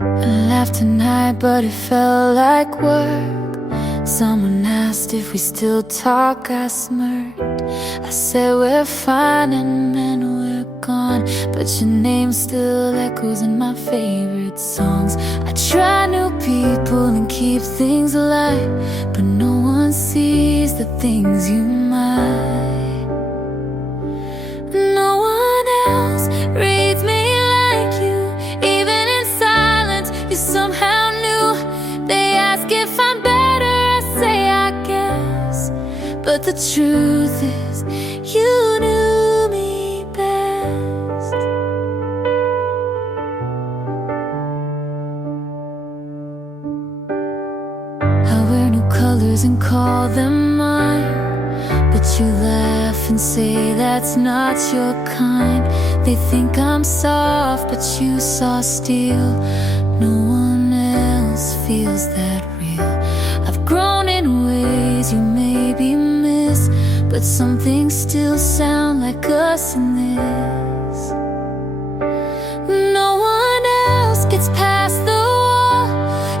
I laughed tonight, but it felt like work. Someone asked if we still talk, I smirked. I said we're fine and then we're gone, but your name still echoes in my favorite songs. I try new people and keep things alive, but no one sees the things you might. No one else reads me like you. Even in silence, you somehow knew. They ask if I'm better, I say I guess, but the truth is you knew me best. I wear new colors and call them mine, but you laugh and say that's not your kind. They think I'm soft, but you saw steel. No one else feels that real. I've grown in ways you maybe miss, but some things still sound like us in this. No one else gets past the wall.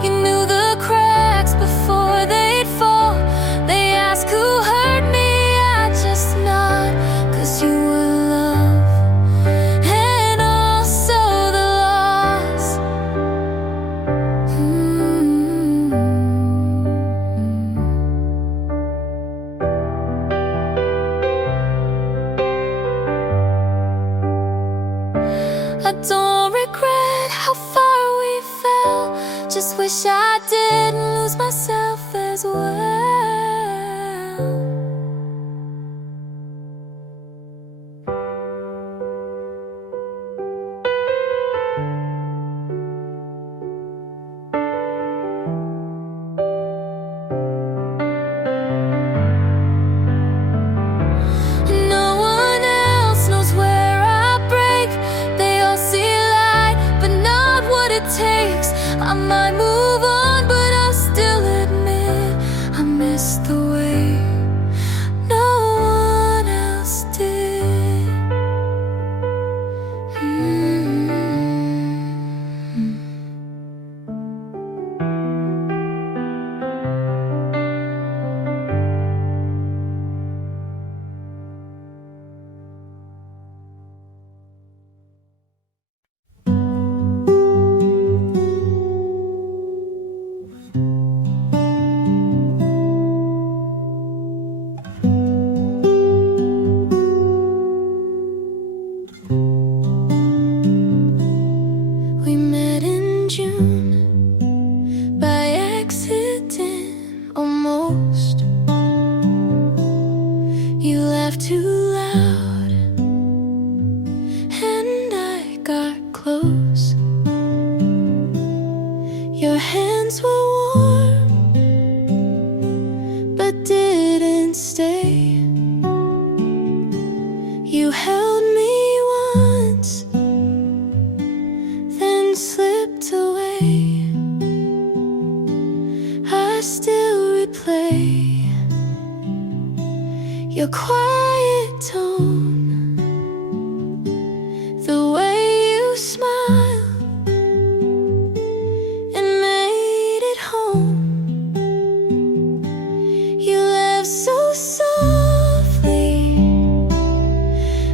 You knew the cracks before they'd fall. They ask who hurt me, I just nod, 'cause you were love and also the loss. I don't regret how far we fell, just wish I didn't lose myself as well. No one else knows where I break. They all see light, but not what it takes. I might move on, but I'll still admit I missed the way no one else did. We met in June by accident, almost. You laughed too loud and I got close. Your hands were warm but didn't stay. You held me once, then slipped away. I still replay your quiet tone, the way you smile and made it home. You laughed so softly,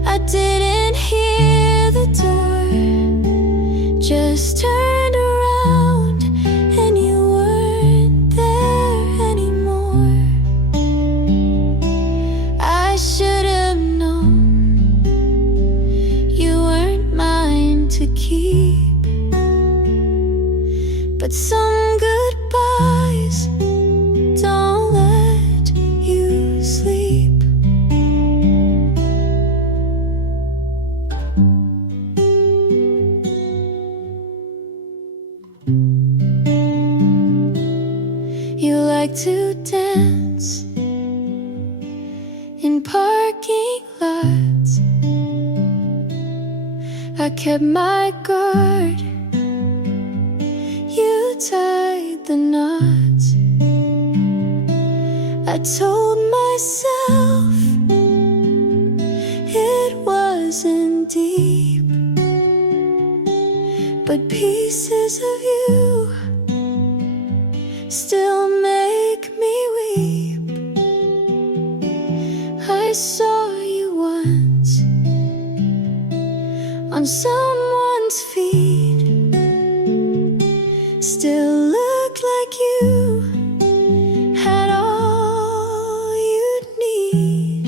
I didn't hear the door. Just turned around and you weren't there anymore. I should have known you weren't mine to keep, but some goodbyes don't let you sleep. You like to dance in parking lots. I kept my guard, you tied the knots. I told myself it wasn't deep, but pieces of you still make me weep. I saw you once on someone's feet, still looked like you had all you'd need.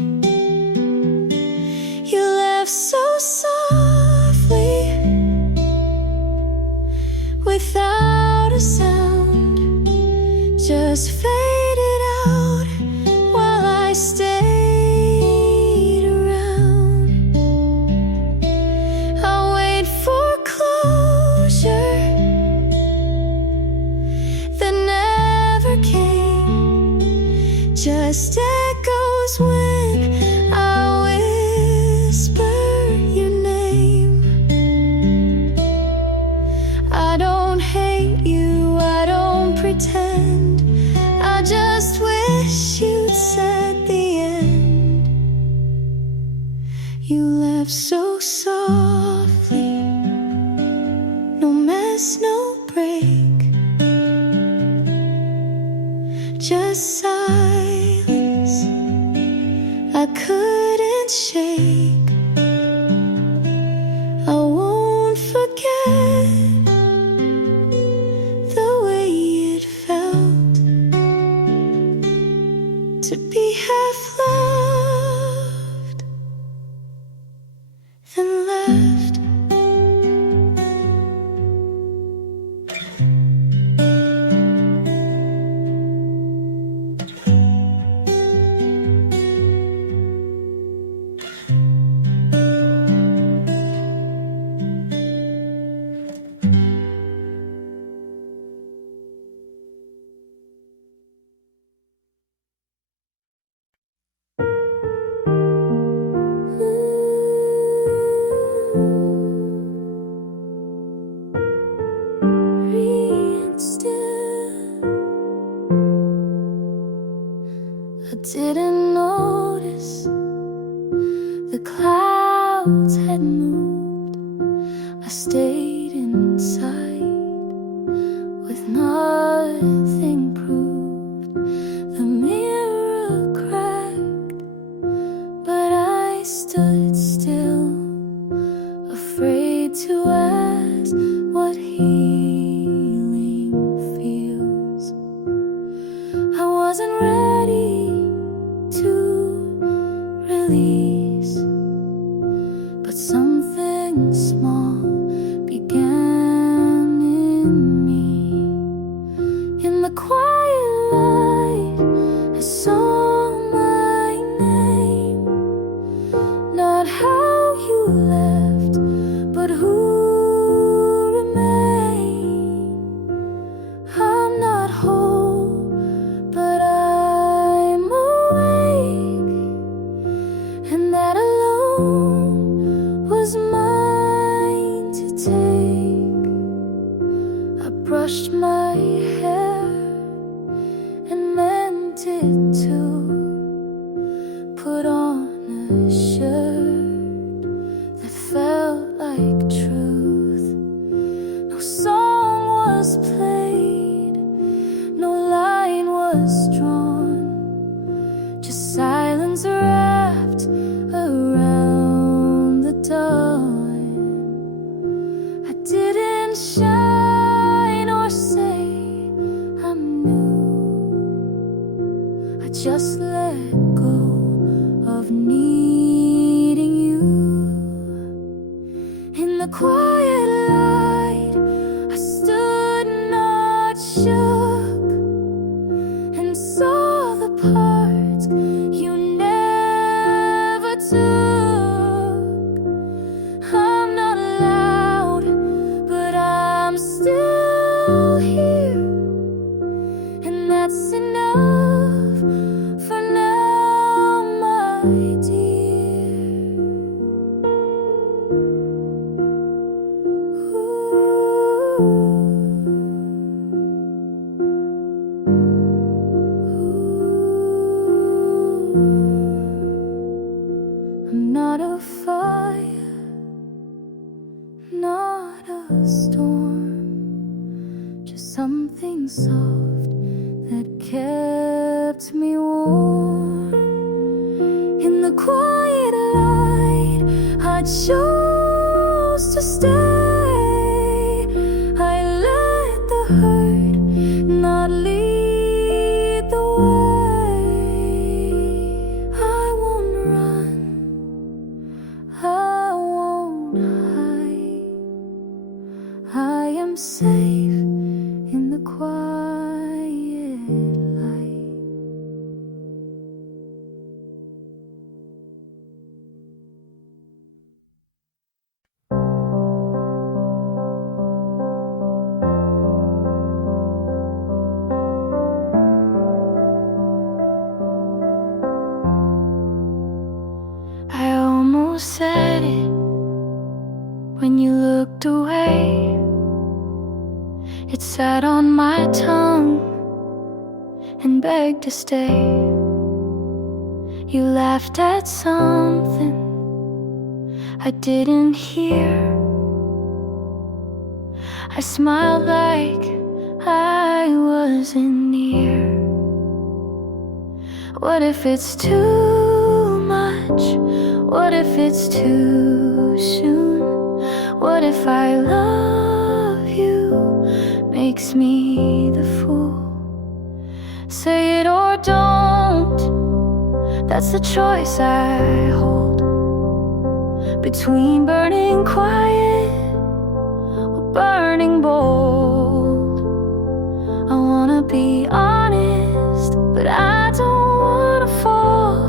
You left so softly, without a sound, just faded out while I stayed around. I wait for closure that never came, just echoes when I whisper your name. I don't hate you, I don't pretend, I just wish you'd said the end. You left so softly, no mess, no break, just silence I couldn't shake. I won't forget the way it felt to be half loved, then left. I didn't notice the clouds had moved. I stayed inside with nothing proved. The mirror cracked, but I stood still, afraid to ask what healing feels. I wasn't ready to release, but something small began in me. In the quiet light, I saw my name, not how you left, but who remained. I'm not whole, but I'm awake, and that alone was mine to take. I brushed my hair and meant it to put on a shirt that felt like truth. No song was played, no line was drawn, just silence wrapped around the dawn. I didn't shine or say I'm new, I just let go of needing you. In the quiet light, I stood not shook, and saw the parts you never took. I'm not loud, but I'm still here, and that's enough for now, my dear. I'm not a fire, not a storm. something soft that kept me warm. In the quiet light, I chose to stay. I let the hurt not lead the way. I won't run, I won't hide. I am safe in the quiet light. I almost said it when you looked away. It sat on my tongue and begged to stay. You laughed at something I didn't hear. I smiled like I wasn't near. What if it's too much? What if it's too soon? What if I love you makes me the fool? Say it or don't, that's the choice I hold. Between burning quiet or burning bold. I wanna be honest, but I don't wanna fall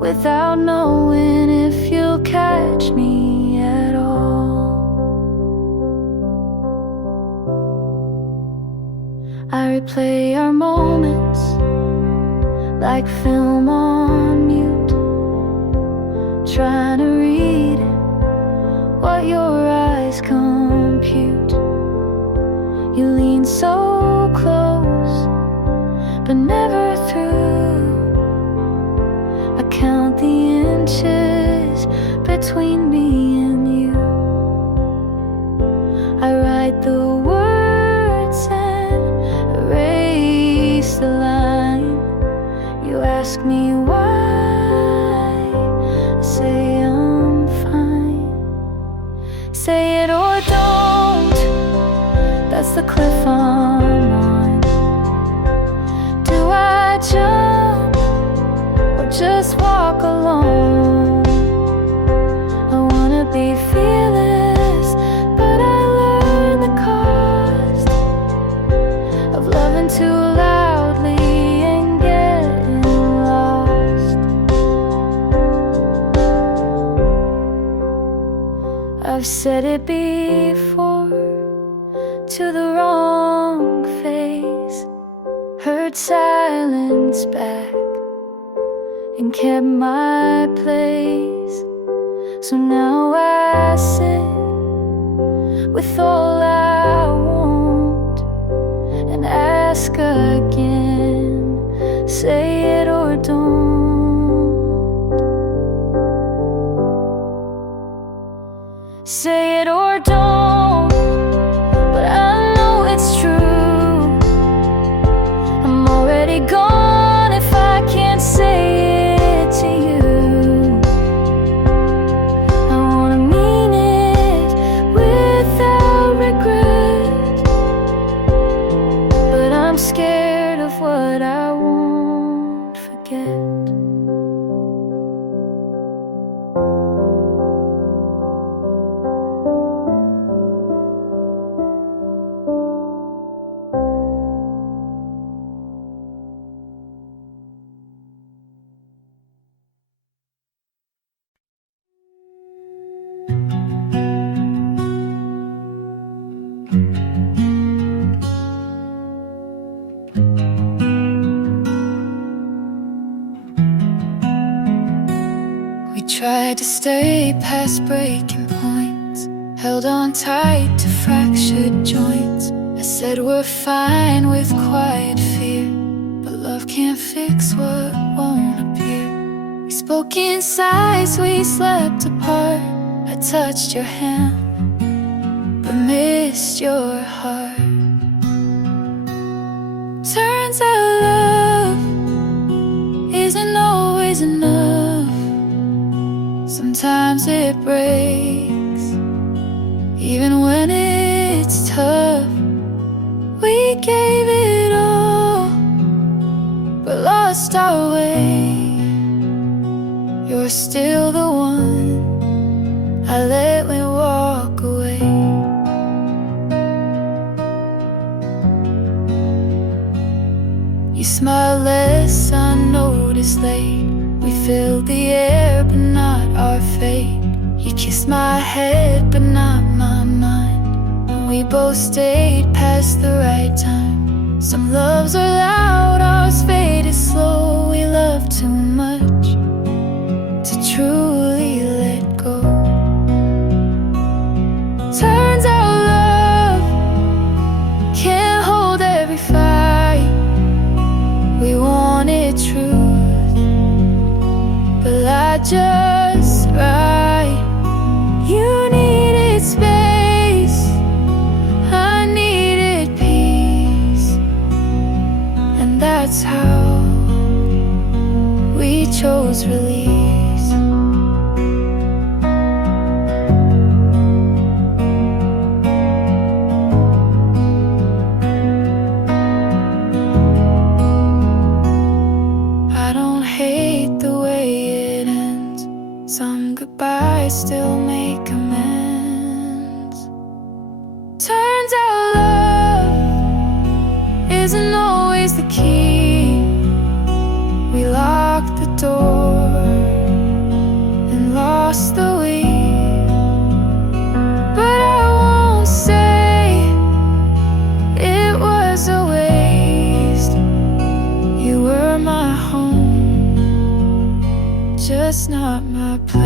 without knowing if you'll catch me at all. I replay our moments like film on mute, trying to read what your eyes compute. You lean so close, but never through. I count the inches between me and you. I write the words and erase the line. You ask me why, I say I'm fine. Say it or don't, that's the cliff I'm on. Do I jump or just walk alone? I wanna be fearless, but I learned the cost of loving too loudly and getting lost. I've said it before to the wrong face, heard silence back and kept my place. So now I sit with all I want and ask again, say it or don't. Say it or don't, but I know it's true. I'm already gone if I can't say it to you. I wanna mean it without regret, but I'm scared of what I won't forget. Tried to stay past breaking points, held on tight to fractured joints. I said we're fine with quiet fear, but love can't fix what won't appear. We spoke in sighs, we slept apart. I touched your hand, but missed your heart. lost our way, you're still the one I let me walk away. You smile less, I notice late. We filled the air, but not our fate. You kissed my head, but not my mind. And we both stayed past the right time. Some loves are loud, ours faded slow. We love too much to truly let go. Turns out love can't hold every fight. We wanted truth, but lied just right. You needed space, I needed peace, and that's how we chose release. Some goodbyes still make amends. Turns out love isn't always the key. We locked the door and lost the way. But I won't say it was a waste. You were my home, just not my place.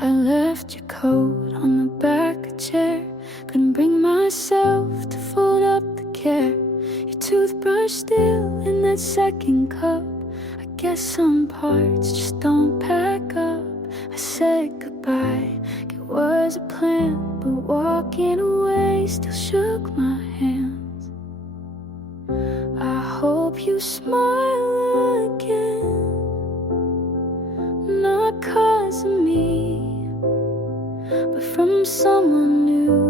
I left your coat on the back of a chair. Couldn't bring myself to fold up the care. Your toothbrush still in that second cup. I guess some parts just don't pack up. I said goodbye, it was a plan, but walking away still shook my hands. I hope you smile again, not 'cause of me, but from someone new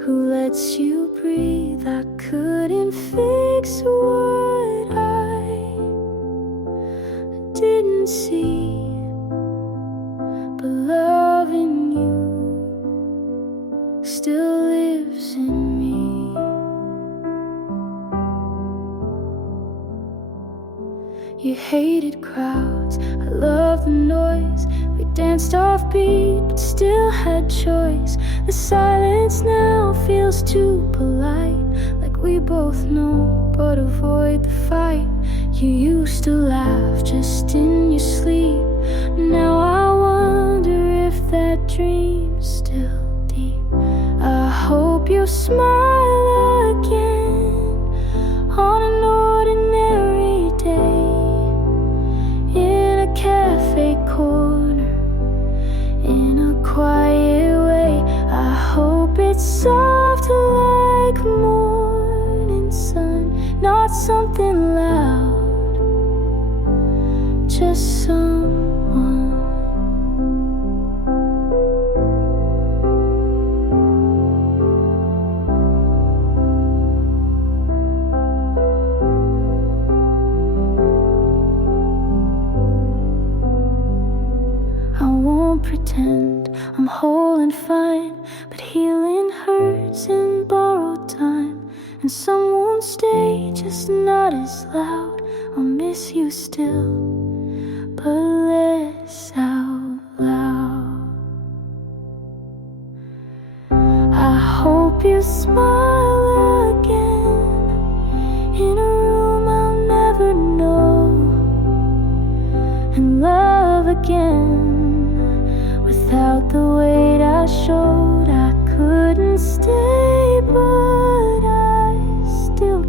who lets you breathe. I couldn't fix what I didn't see, but loving you still lives in me. You hated crowds, I love the noise. We danced offbeat, but still had choice. The silence now feels too polite, like we both know, but avoid the fight. You used to laugh just in your sleep. Now I wonder if that dream's still deep. I hope you smile again on an ordinary day, in a cafe corner, in a quiet way. I hope it's soft like morning sun, not something loud, just someone. I won't pretend I'm whole and fine, but healing hurts in borrowed time. And some won't stay, just not as loud. I'll miss you still, but less out loud. I hope you smile again in a room I'll never know, and love again without the weight I showed. I couldn't stay, but I still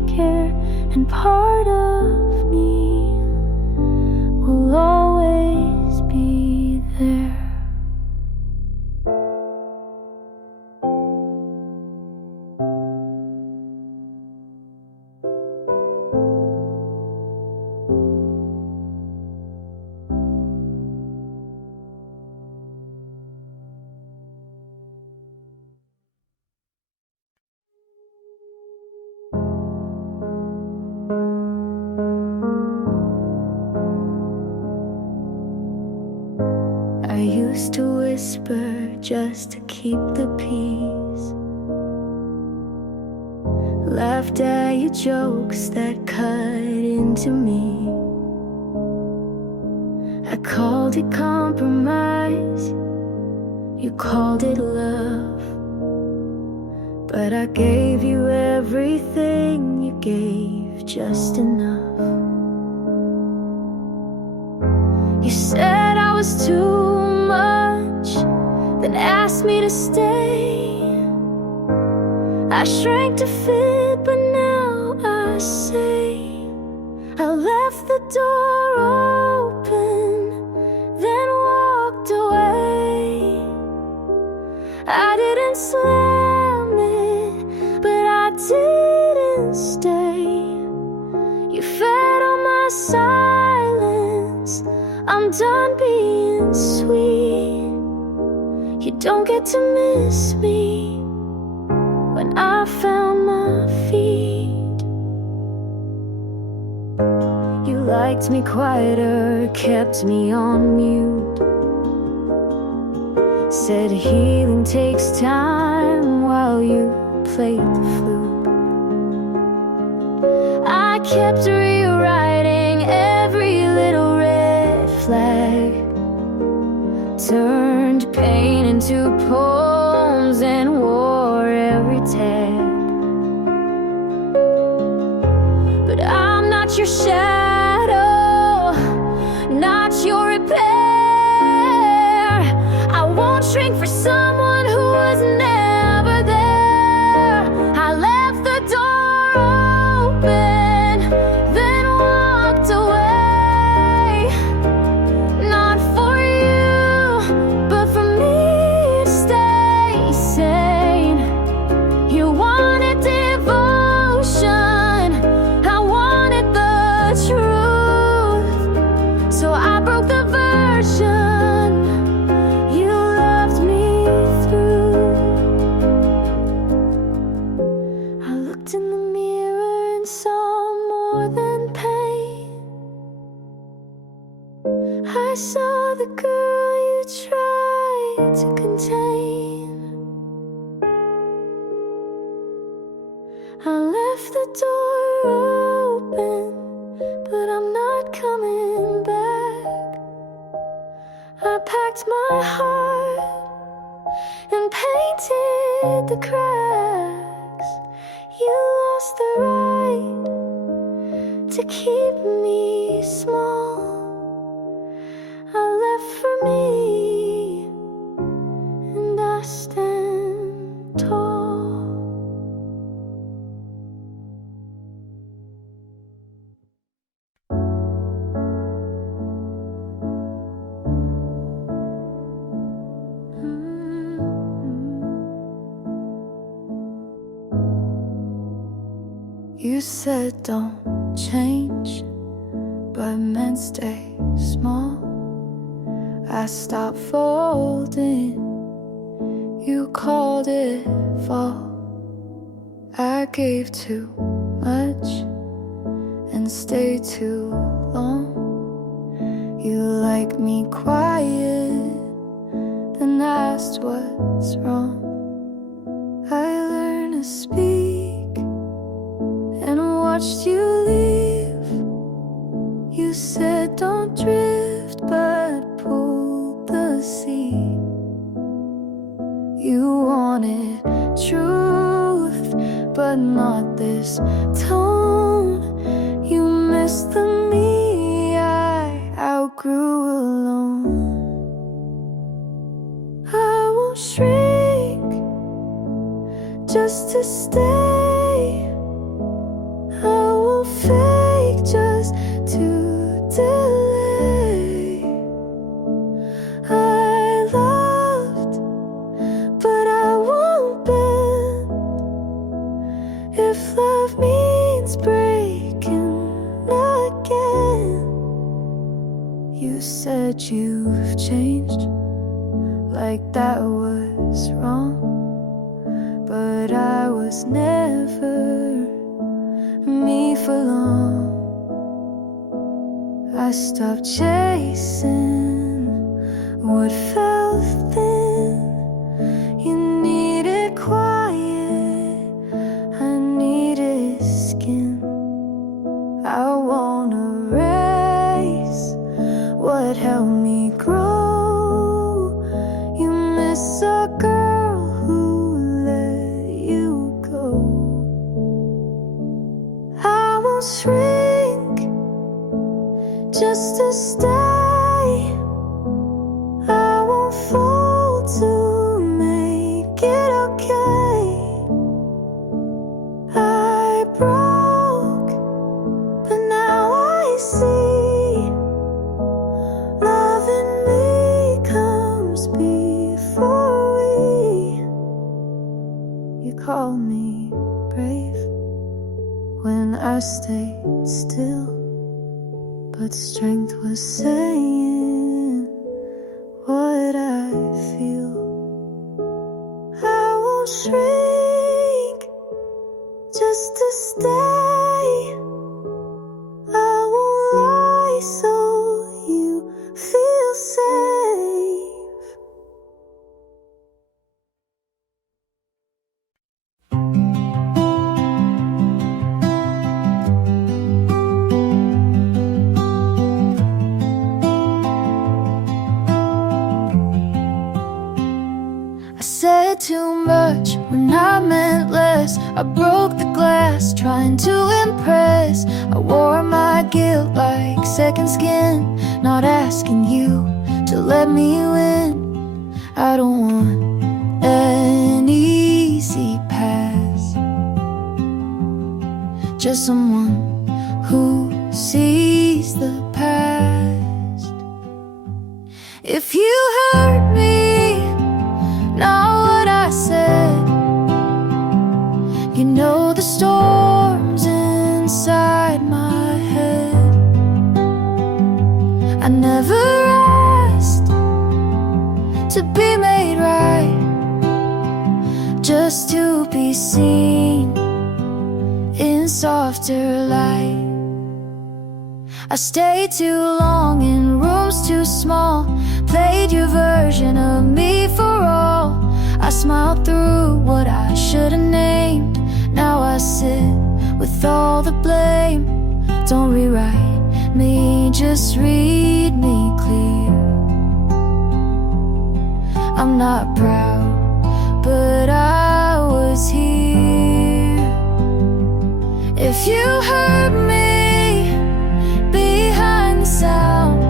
whisper just to keep the peace. Laughed at your jokes that cut into me. I called it compromise, you called it love. But I gave you everything, you gave just enough. You said I was too much, then asked me to stay. I shrank to fit, but now I say I left the door open, then walked away. I didn't slam it, but I didn't stay. You fed on my silence, I'm done being sweet. You don't get to miss me when I found my feet. You liked me quieter, kept me on mute. Said healing takes time while you played the flute. I kept rewriting every little red flag, turned pain into poems and wore every tag. But I'm not your shadow, not your repair. I won't shrink for someone who was never there. I left the door open, then walked away. Not for you, but for me to stay sane. You wanted devotion, I wanted the truth. So I broke the version you loved me through. I looked in the mirror and saw more than pain. I saw the girl you tried to contain. I left the door open, but I'm not coming back. I packed my heart and painted the cracks. You lost the right to keep me small. I left for me, and I stand tall. You said don't change, but meant stay small. I stopped folding, you called it fall. I gave too much and stayed too long. You liked me quiet, then asked what's wrong. I learned to speak and watched you leave. You said don't drift, but pulled the sea. You wanted truth, but not this tone. You missed the me I outgrew alone. I won't shrink just to stay. I won't fake just to delay. I loved, but I won't bend. If love means breaking again. You said you've changed, like that was wrong. But I was never me for long. I stopped chasing What felt thin, you needed quiet, I needed skin. I wanna erase what helped me grow. You miss a girl who let you go. I won't shrink just to stay. I won't fall to make it okay. I broke, but now I see love in me comes before we. You call me brave when I stayed still, but strength was saying what I feel. I won't shrink just to stay. I won't lie so you feel safe. I said too much when I meant less. I broke the glass trying to impress. I wore my guilt like second skin, not asking you to let me win. I don't want an easy pass, just someone who sees the past. If you hurt me, not what I said, you know the storms inside my head. I never asked to be made right, just to be seen in softer light. I stayed too long in rooms too small, played your version of me for all. I smiled through what I should've named. Now I sit with all the blame. Don't rewrite me, just read me clear. I'm not proud, but I was here. If you hurt me behind the sound,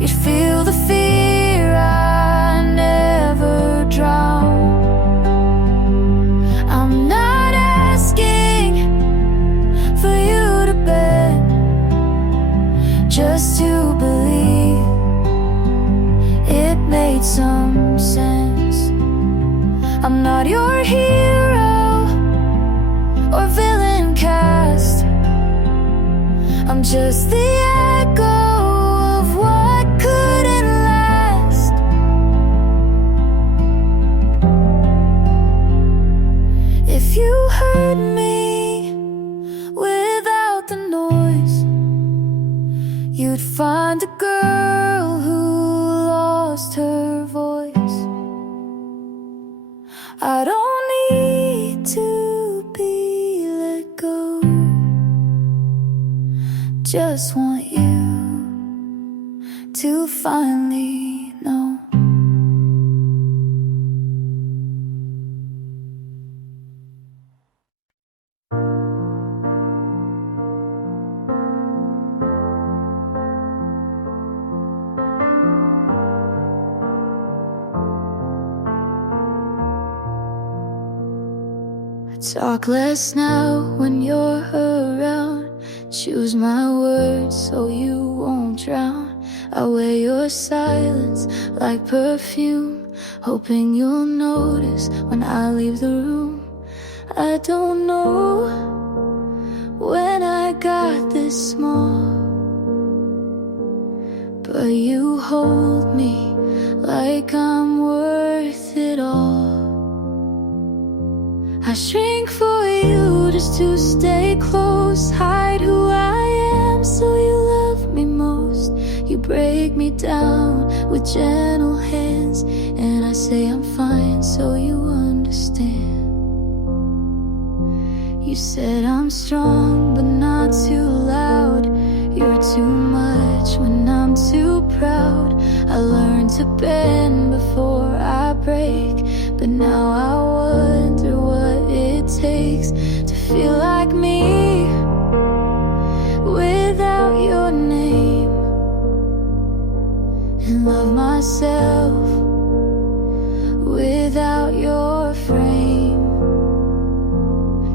you'd feel the fear I never drowned. I'm not asking for you to bend, just to believe it made some sense. I'm not your hero or villain cast, I'm just the echo of what couldn't last. If you heard me without the noise, you'd find a girl who lost her voice. I don't need to be let go, just want you to finally know. Talk less now when you're around. Choose my words so you won't drown. I wear your silence like perfume, hoping you'll notice when I leave the room. I don't know when I got this small, but you hold me like I'm worth it all. I shrink for you just to stay close, hide who I am so you love me most. You break me down with gentle hands, and I say I'm fine so you understand. You said I'm strong but not too loud. You're too much when I'm too proud. I learned to bend before I break, but now I wonder what it takes to feel like me without your name, and love myself without your frame.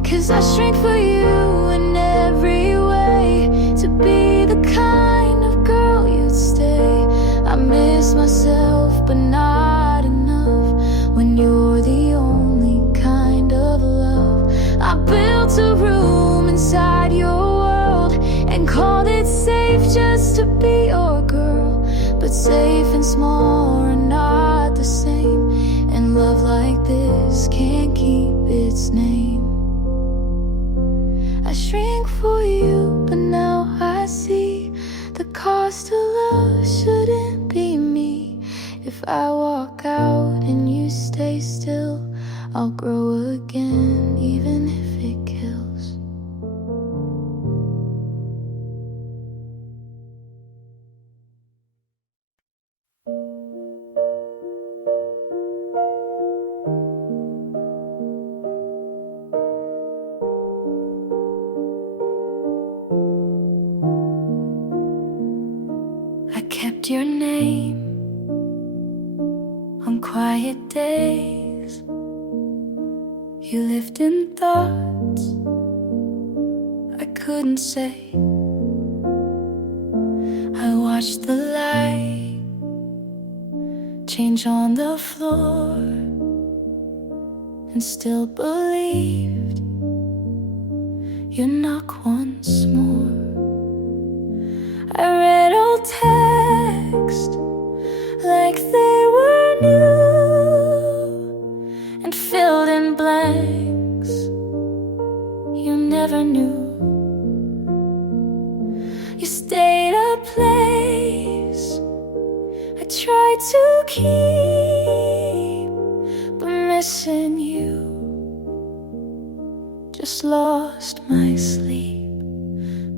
'Cause I shrink for you in every way, to be the kind of girl you'd stay. I miss myself but not enough when you're the only kind of love. I built a room inside your world and called it safe just to be your girl. But safe and small are not the same, and love like this can't keep its name. I shrink for you, but now I see the cost of love shouldn't be me. If I walk out and you stay still, I'll grow again, even if it kills. I kept your name on quiet days. You lived in thoughts I couldn't say. I watched the light change on the floor and still believed you'd knock once more. I read old texts like they were new and filled in blanks you never knew. You stayed a place I tried to keep, but missing you just lost my sleep.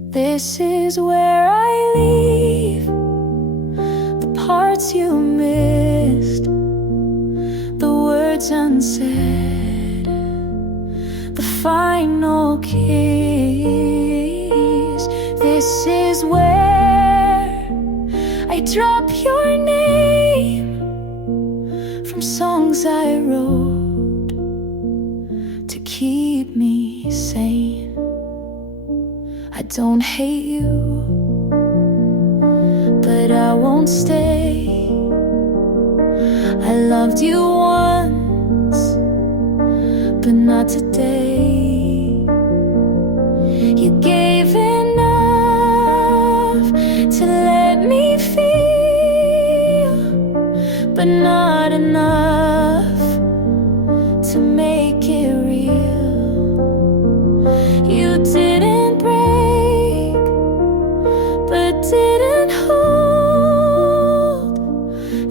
This is where I leave the parts you missed, the words unsaid, the final kiss. This is where I drop your name from songs I wrote to keep me sane. I don't hate you, but I won't stay. I loved you once, but not today. You gave enough to let me feel, but not enough to make it real. You didn't break, but didn't hold,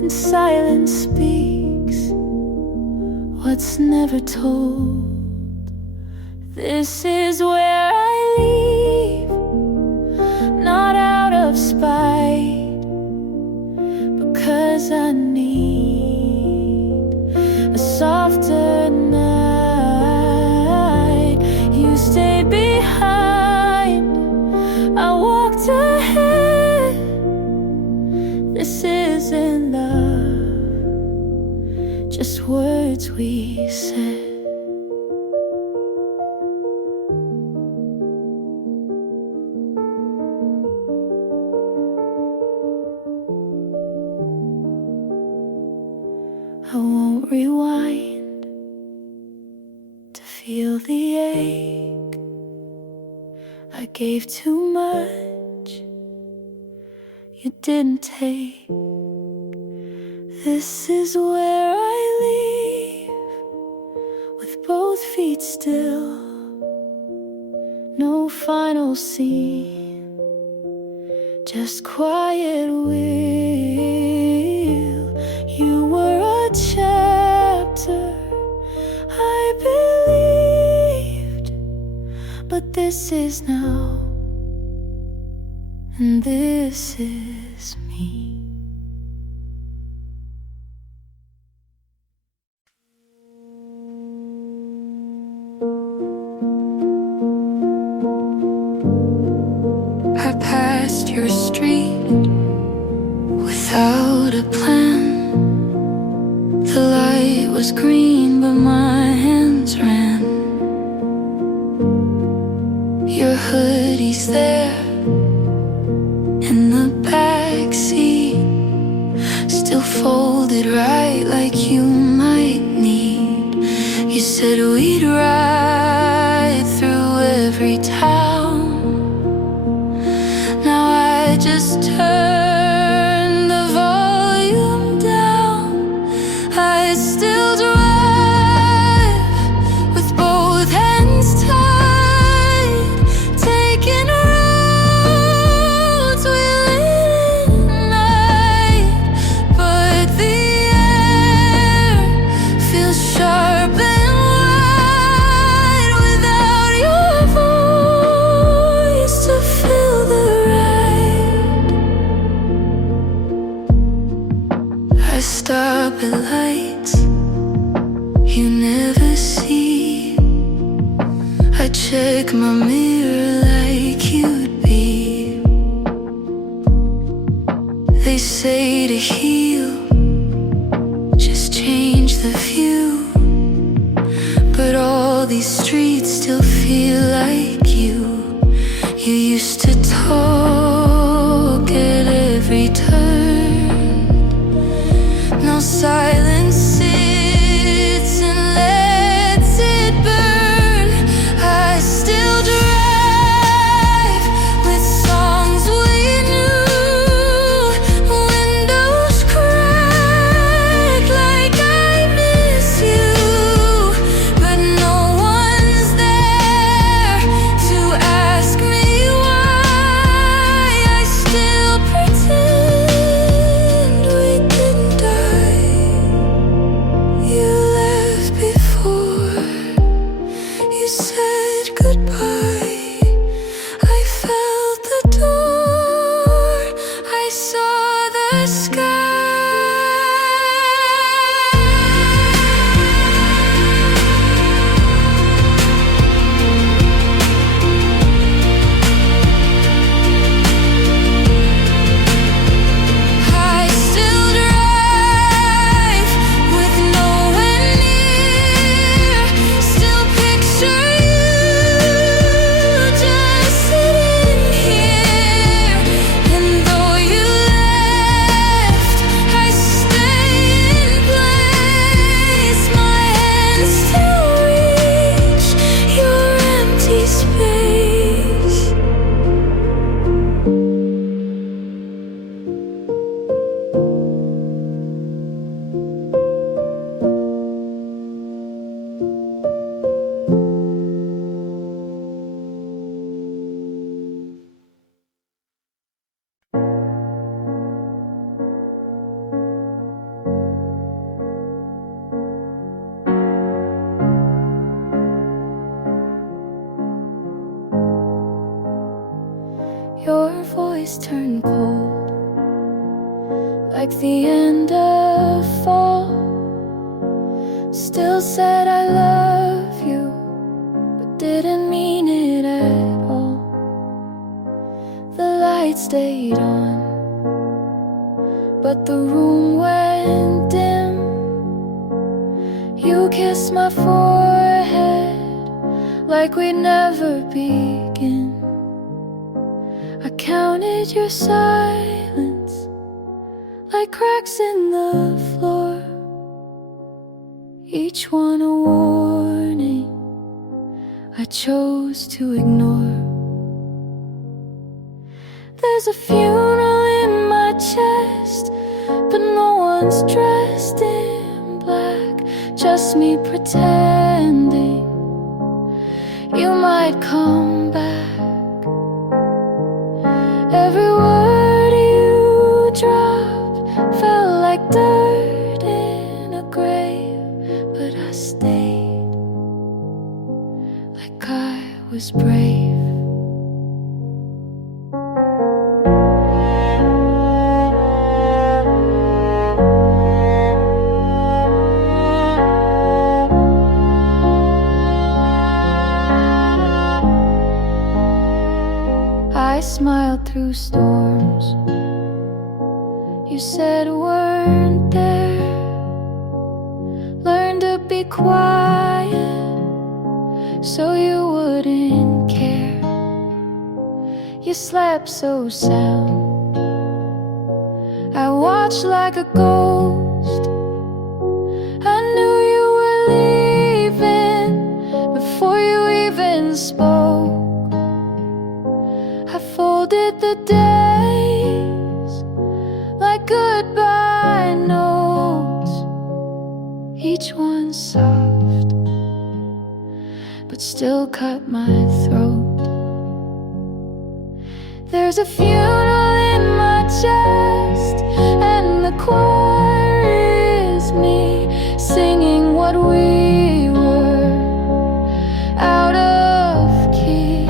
and silence speaks what's never told. This is where I leave, not out of spite, because I need a softer night. You stayed behind, I walked ahead. This isn't love, just words we said. I won't rewind to feel the ache. I gave too much you didn't take. This is where I leave, with both feet still. No final scene, just quiet will. this is now, and this is me. I passed your street without a plan. The light was green, but my hands ran. Your hoodie's there in the back seat, still folded right like you might need. You said we'd ride through every town. Now I just turn the volume down. I still drive with both hands tied, taking roads we lit at night. But the air feels sharp and wide without your voice to fill the ride. I stop at lights you never see. I check my mirror like you'd be. They say to heal, just change the view. But all these streets still feel like you. You used to talk at every turn. Now silence sits and lets it burn. I still drive with songs we knew. Windows crack like I miss you, but no one's there to ask me why. I still pretend we didn't die. You left before you said goodbye. I felt the door, I saw the sky. I still drive with no one near. Still picture you just sitting here. And though you left, I stay in place. My hands still reach your empty space. Your voice turned cold, like the end of fall. Still said I love you, but didn't mean it at all. The light stayed on, but the room went dim. You kissed my forehead like we'd never begin. I counted your silence like cracks in the floor, each one a warning I chose to ignore. There's a funeral in my chest, but no one's dressed in black, just me pretending you might come back. Every word you dropped felt like dirt in a grave, but I stayed like I was brave. I smiled through storms you said weren't there. Learned to be quiet so you wouldn't care. You slept so sound, I watched like a ghost. I knew you were leaving before you even spoke. I folded the days like goodbye notes, each one soft, but still cut my throat. There's a funeral in my chest, and the choir is me singing what we were, out of key.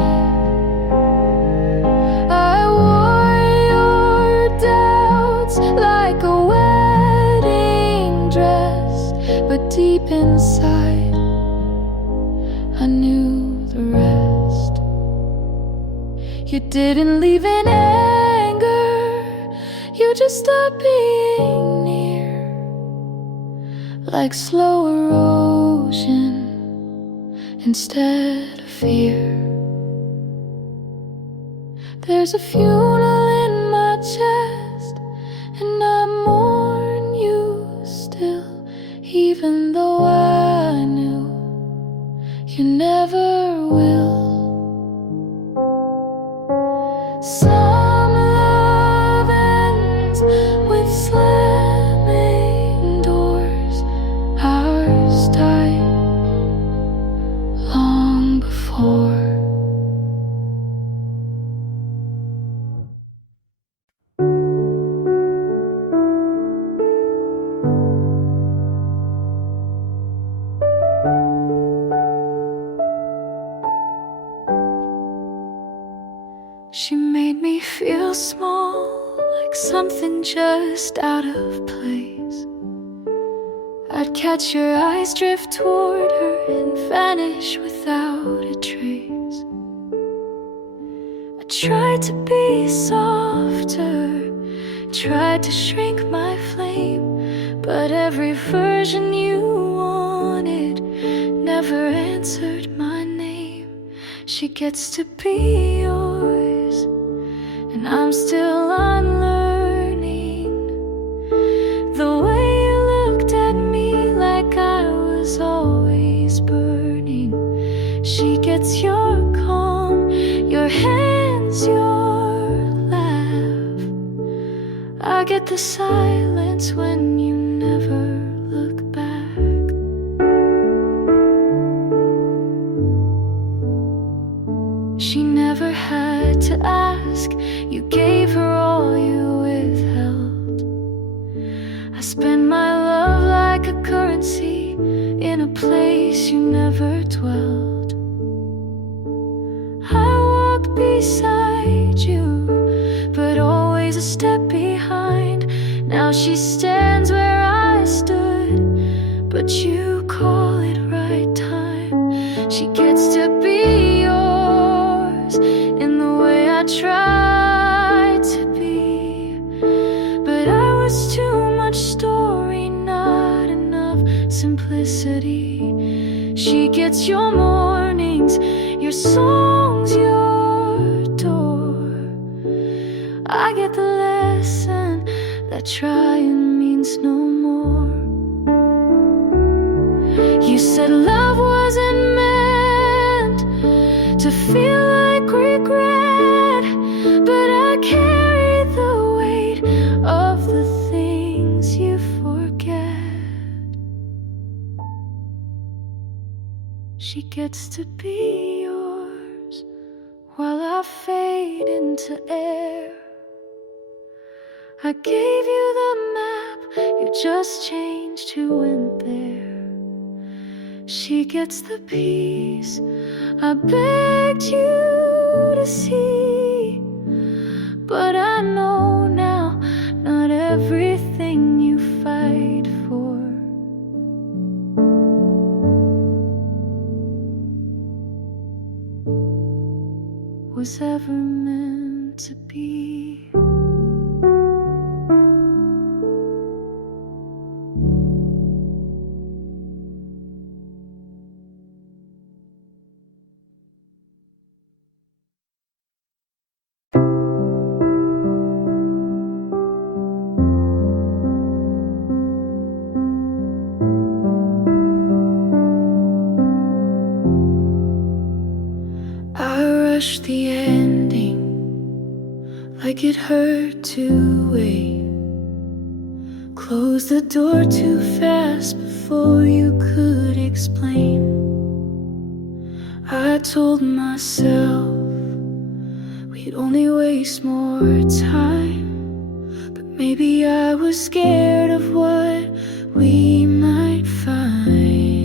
I wore your doubts like a wedding dress, but deep inside I knew the rest. You didn't leave in anger, you just stopped being near, like slow erosion instead of fear. There's a funeral in my chest, and I mourn you still, even though I knew you never will. Some love ends with slamming doors. Ours died long before. She made me feel small, like something just out of place. I'd catch your eyes drift toward her and vanish without a trace. I tried to be softer, tried to shrink my flame, but every version you wanted never answered my name. She gets to be yours, and I'm still unlearning the way you looked at me like I was always burning. She gets your calm, your hands, your laugh. I get the silence when you never look back. She never had to ask, you gave her all you withheld. I spend my love like a currency in a place you never dwelled. I walked beside you, but always a step behind. Now she stands where I stood, but you call it right time. She gets to be yours in the way I tried to be, but I was too much story, not enough simplicity. She gets your mornings, your songs, your door. I get the lesson that trying means no more. You said love wasn't meant to feel like regret, but I carry the weight of the things you forget. She gets to be yours while I fade into air. I gave you the map, you just changed who went there. she gets the peace I begged you to see. But I know now, not everything you fight for was ever meant to be. Rush the ending like it hurt to wait. Close the door too fast before you could explain. I told myself we'd only waste more time, but maybe I was scared of what we might find.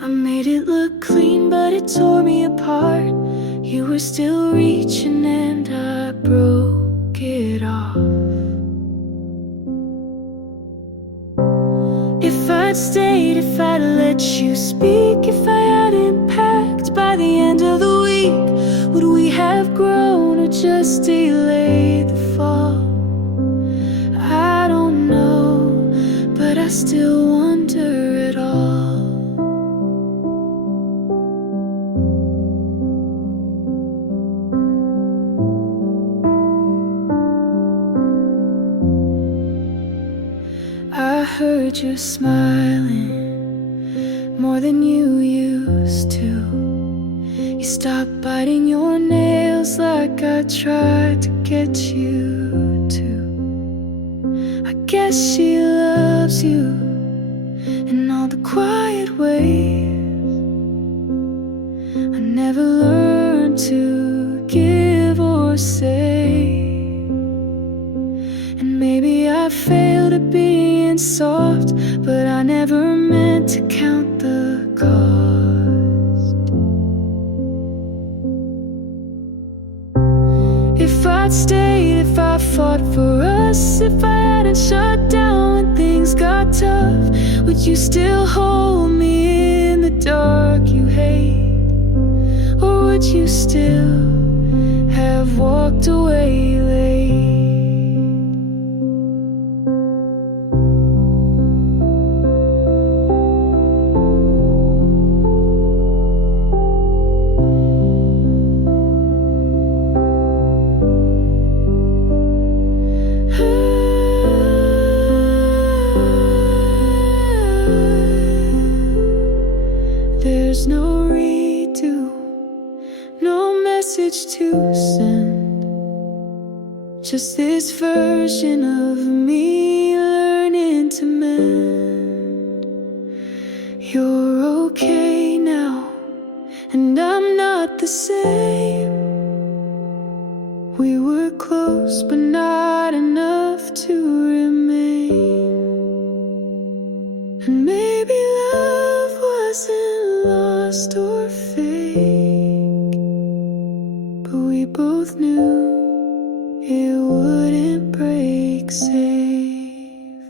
I made it look clean, but it tore me apart. You were still reaching and I broke it off. If I'd stayed, if I'd let you speak, if I hadn't packed by the end of the week, would we have grown or just delayed the fall? I don't know, but I still wonder at all. I heard you smiling more than you used to. You stopped biting your nails like I tried to get you to. I guess she loves you in all the quiet ways. I never learned to give or say, and maybe I failed at being soft, but I never meant to count the cost. If I'd stayed, if I fought for us, if I hadn't shut down when things got tough, would you still hold me in the dark you hate? Or would you still have walked away late? There's no redo, no message to send, just this version of me learning to mend. You're okay now, and I'm not the same. We were close, but not enough to remain. And maybe love wasn't lost or fake, but we both knew it wouldn't break safe.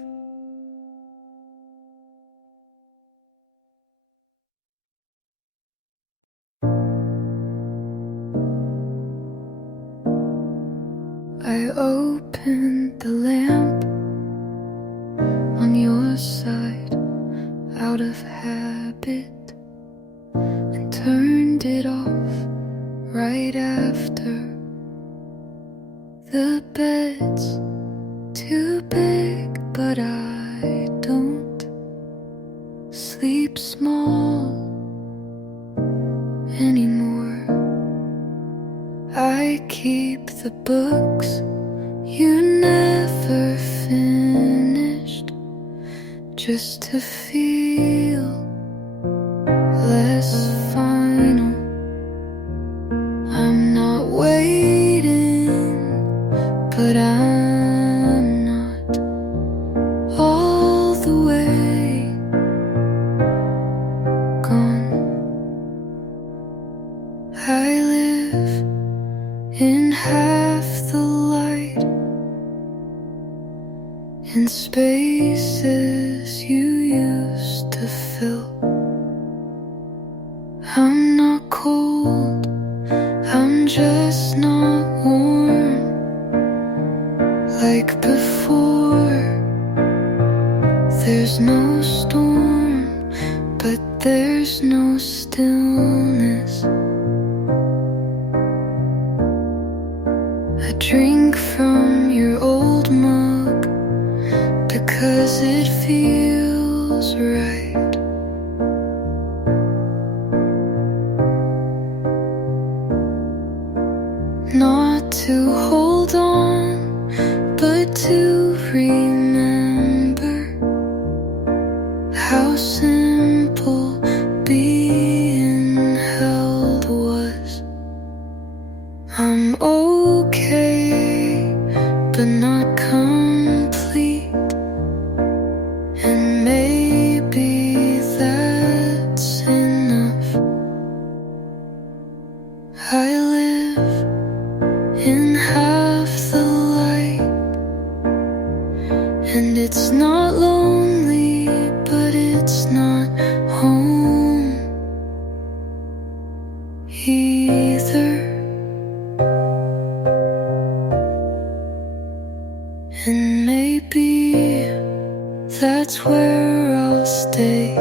I opened the lamp on your side out of habit and turned it off right after. The bed's too big, but I don't sleep small anymore. I keep the books you never finished, just to feel less final. I'm not waiting, but I'm not all the way. but there's no stillness. I drink from your old mug because it feels right. Not to hold on, but to remember how simple being held was. I'm okay, but not complete, and maybe that's enough. I live in half the light, and it's not lonely, but it's not home either. And maybe that's where I'll stay.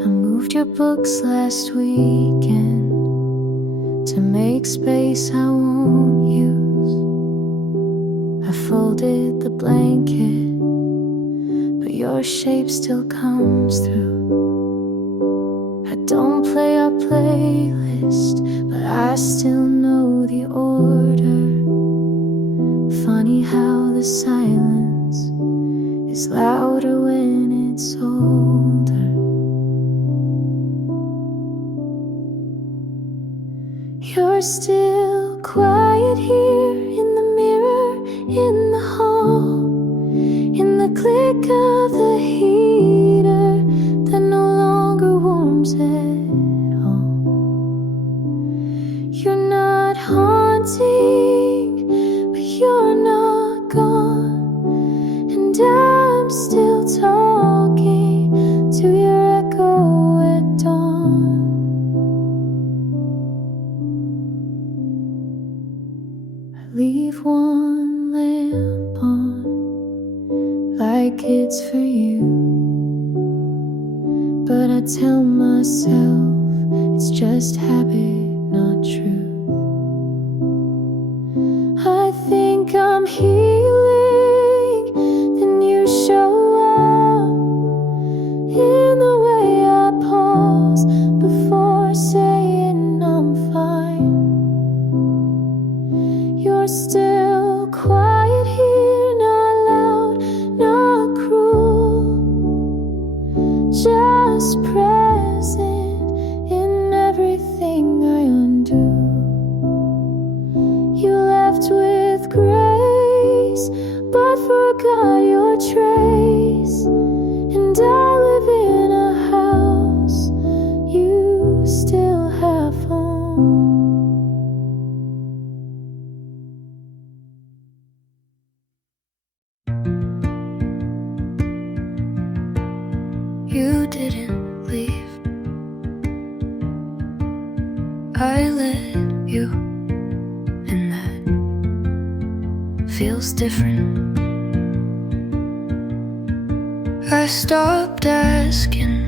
I moved your books last weekend to make space I won't use. I folded the blanket, but your shape still comes through. I don't play our playlist, but I still know the order. Funny how the silence is louder when it's older. You're still quiet here in the mirror, in the hall, in the click of the heater that no longer warms at all. You're not haunting, but you're not gone, and I'm still talking to your echo at dawn. Leave one lamp on, like it's for you, but I tell myself it's just habit, not truth. I think I'm healing, then you show up in the way I pause before saying I'm fine. You're still quiet here, not loud, not cruel, just present in everything I undo. You left with grace, but forgot your trace, and I live in a house you still have home. You didn't leave, I let you, and that feels different. I stopped asking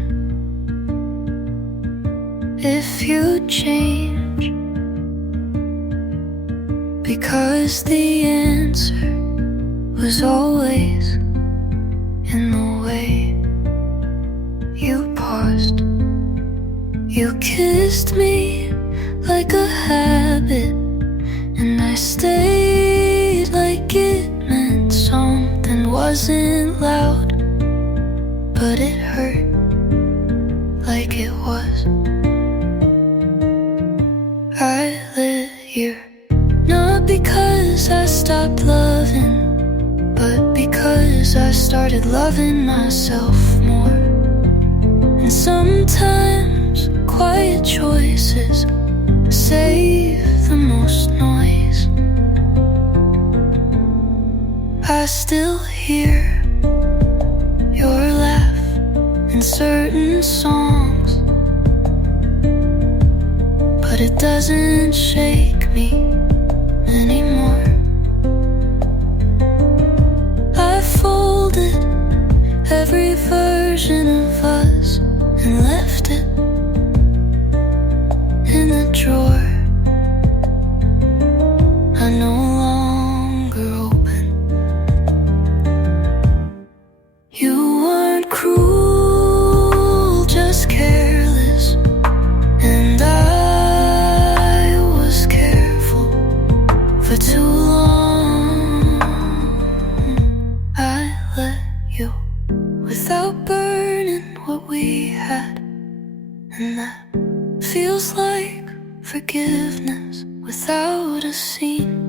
if you'd change, because the answer was always in the way. You paused, you kissed me like a habit, and I stayed like it meant something. Wasn't loud, but it hurt like it was. I lit you, not because I stopped loving, but because I started loving myself more. And sometimes quiet choices save the most noise. I still hear your laugh in certain songs, but it doesn't shake me anymore. I folded every version of us and left it in the drawer. I no longer open. You weren't cruel, just careless, and I was careful for too long. I let you without burning what we had, and that feels like forgiveness without a scene.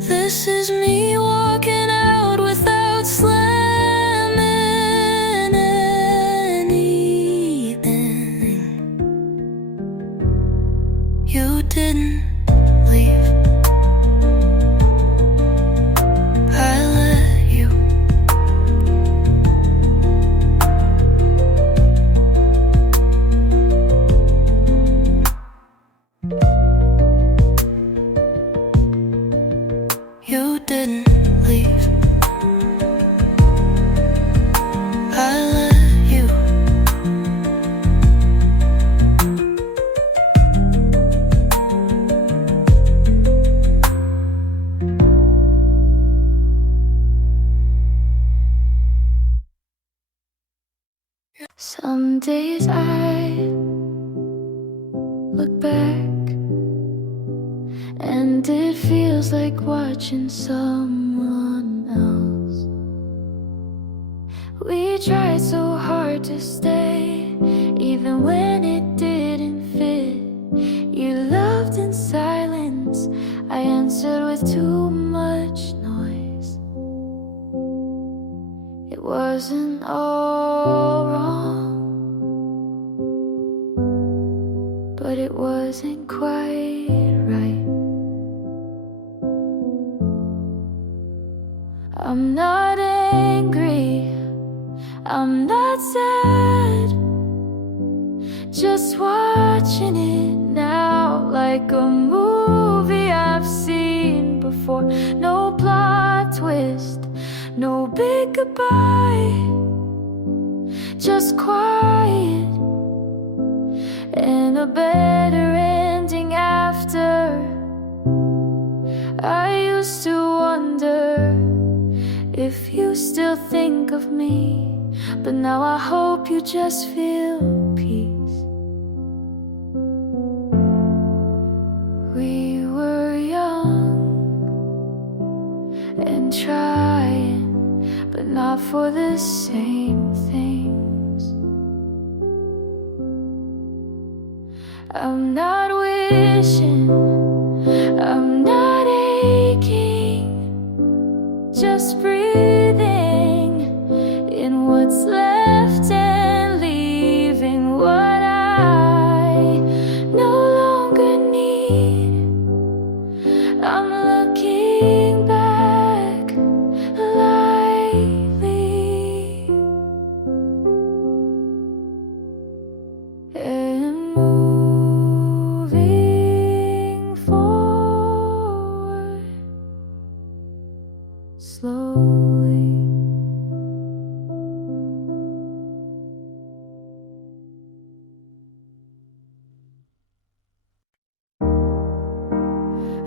This is me walking out without slamming anything. You didn't leave. I let you. You didn't leave. I let you. Some days I look back and it feels like watching someone else. We tried so hard to stay, even when it didn't fit. You loved in silence, I answered with too much noise. It wasn't all wrong, but it wasn't quite right. I'm not angry, I'm not sad, just watching it now like a movie I've seen before. No plot twist, no big goodbye, just quiet and a better ending after. I used to wonder if you still think of me, but now I hope you just feel peace. We were young and trying, but not for the same things. I'm not wishing, I'm not aching, just breathing in what's left and leaving what I no longer need. I'm looking back lightly and moving forward slowly.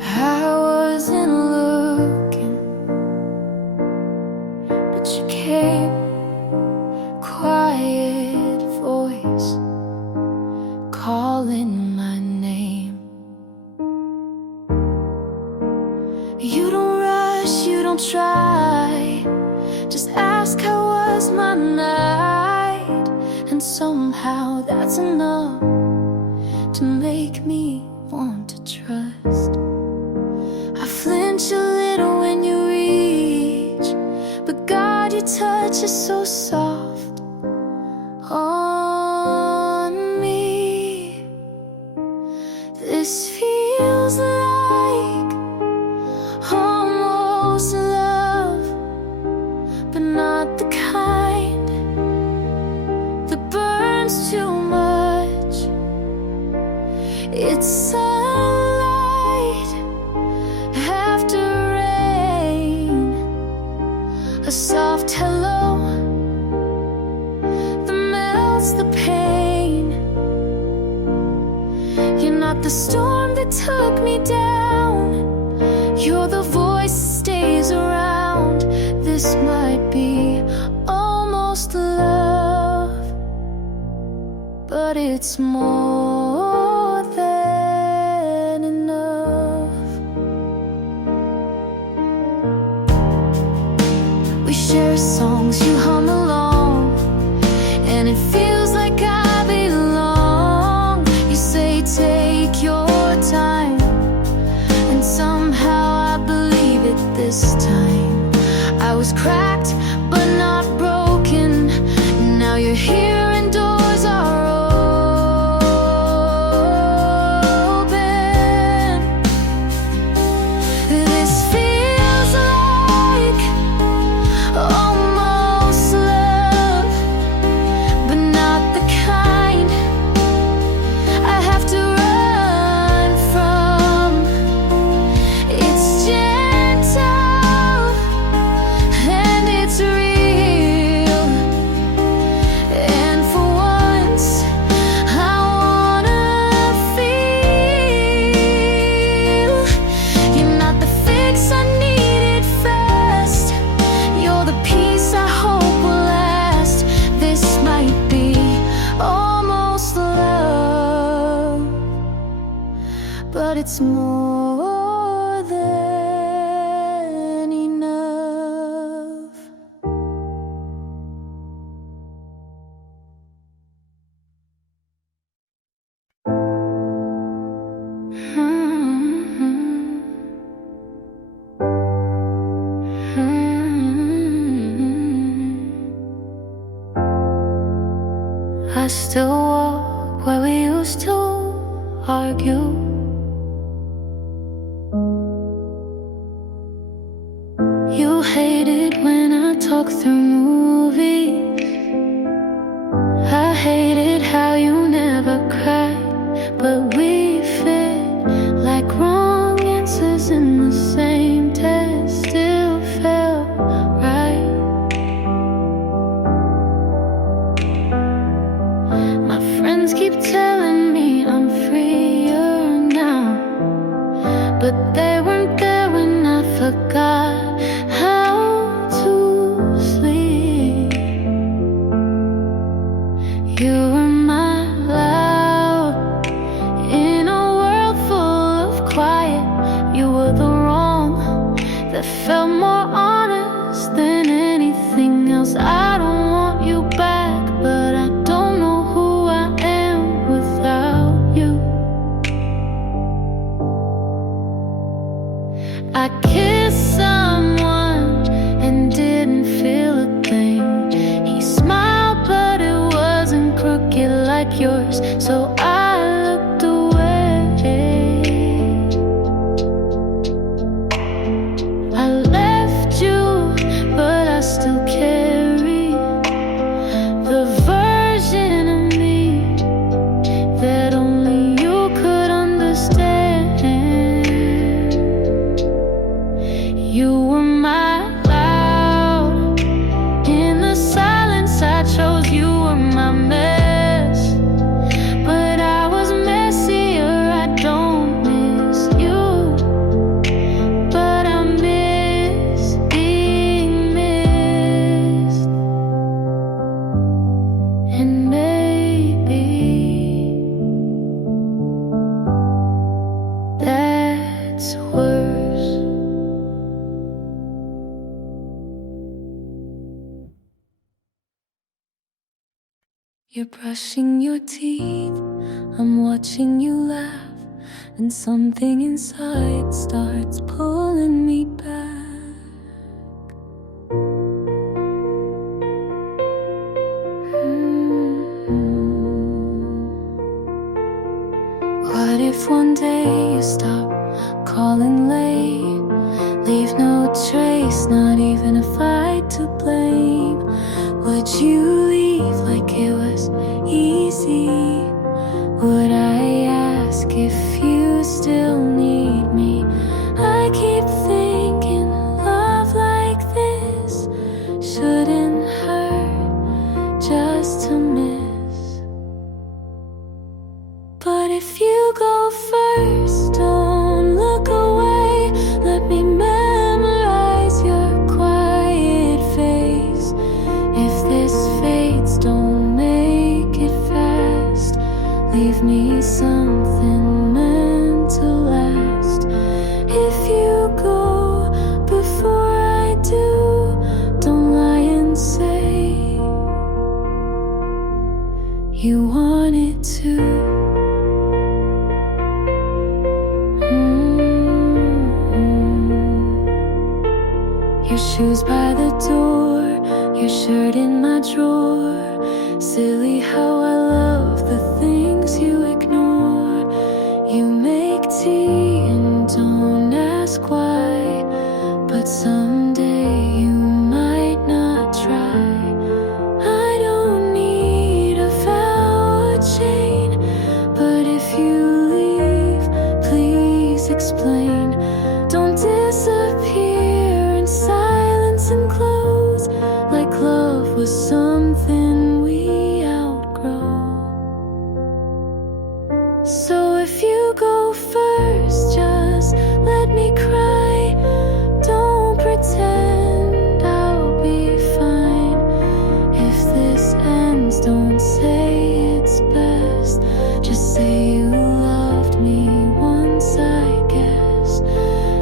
I wasn't looking, but you came, quiet voice calling my name. You don't rush, you don't try, just ask how was my night, and somehow that's enough to make me want to trust. I flinch a little when you reach, but God, your touch is so soft on me. This feels like almost love. but not the kind that burns too much. It's sunlight after rain, a soft hello that melts the pain. You're not the storm that took me down, you're the voice that stays around. This might be almost love, but it's more than enough. We share songs, you hum along, and it feels like I belong. You say take your time, and somehow I believe it this time. I was cracked, but not broken. Now you're here and doors are open. This feels like almost love, but not the kind I have to run from. It's gentle and it's real, and for once I wanna feel. You're not the fix I needed first, you're the peace I hope will last. This might be almost love, but it's more than enough. I still walk where we used to argue. You hate it when I talk through movies. I hated how you never cried, but we fit like wrong answers in the same test. Still felt right. My friends keep telling me I'm freer now, but they weren't there when I forgot how to sleep. You were my loud in a world full of quiet. You were the wrong that felt more honest than anything else. I don't want you back, but I don't know who I am without you. I kissed someone and didn't feel a thing. He smiled, but it wasn't crooked like yours, so I looked away. I left you, but I still carry the version of me that only you could understand. You were my loud in the silence I chose. You were my mess, but I was messier. I don't miss you, but I miss being missed. And maybe that's worse. You're brushing your teeth, I'm watching you laugh, and something inside starts pulling me back. What if one day you stop calling late, leave no trace, not even a fight to blame? me something meant to last. If you go before I do, don't lie and say you wanted to. Your shoes by the door, your shirt in my drawer. Silly how I love the things you ignore. You make tea and don't ask why, but someday you might not try. I don't need a vow or chain, but if you leave, please explain. Don't disappear in silence and close, like love was something we outgrow. So if you go first, just let me cry. Don't pretend I'll be fine. If this ends, don't say it's best. Just say you loved me once, I guess.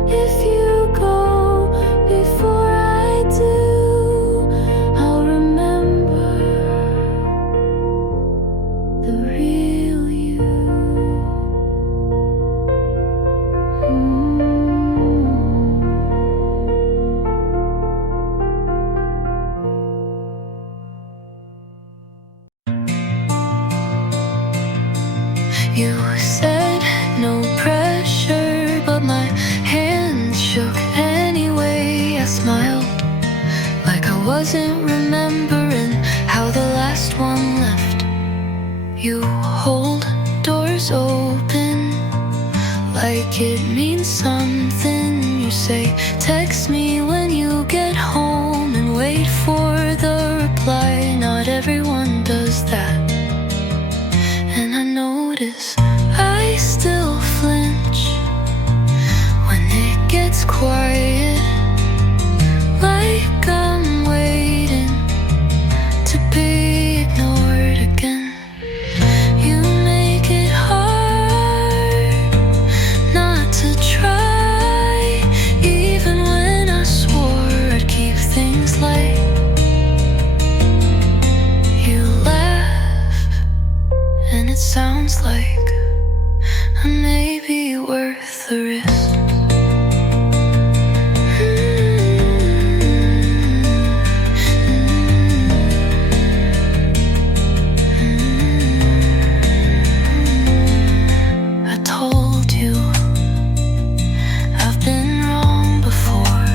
If you go before I do, I'll remember the real you. You said no pressure, but my hands shook anyway. I smiled like I wasn't remembering how the last one left. You hold doors open like it means something. You say text me when you get home and wait for the reply. Not everyone does that. And I notice I still flinch when it gets quiet, like I'm waiting to be ignored again. You make it hard not to try, even when I swore I'd keep things light. You laugh and it sounds like I may be worth the risk. I told you I've been wrong before,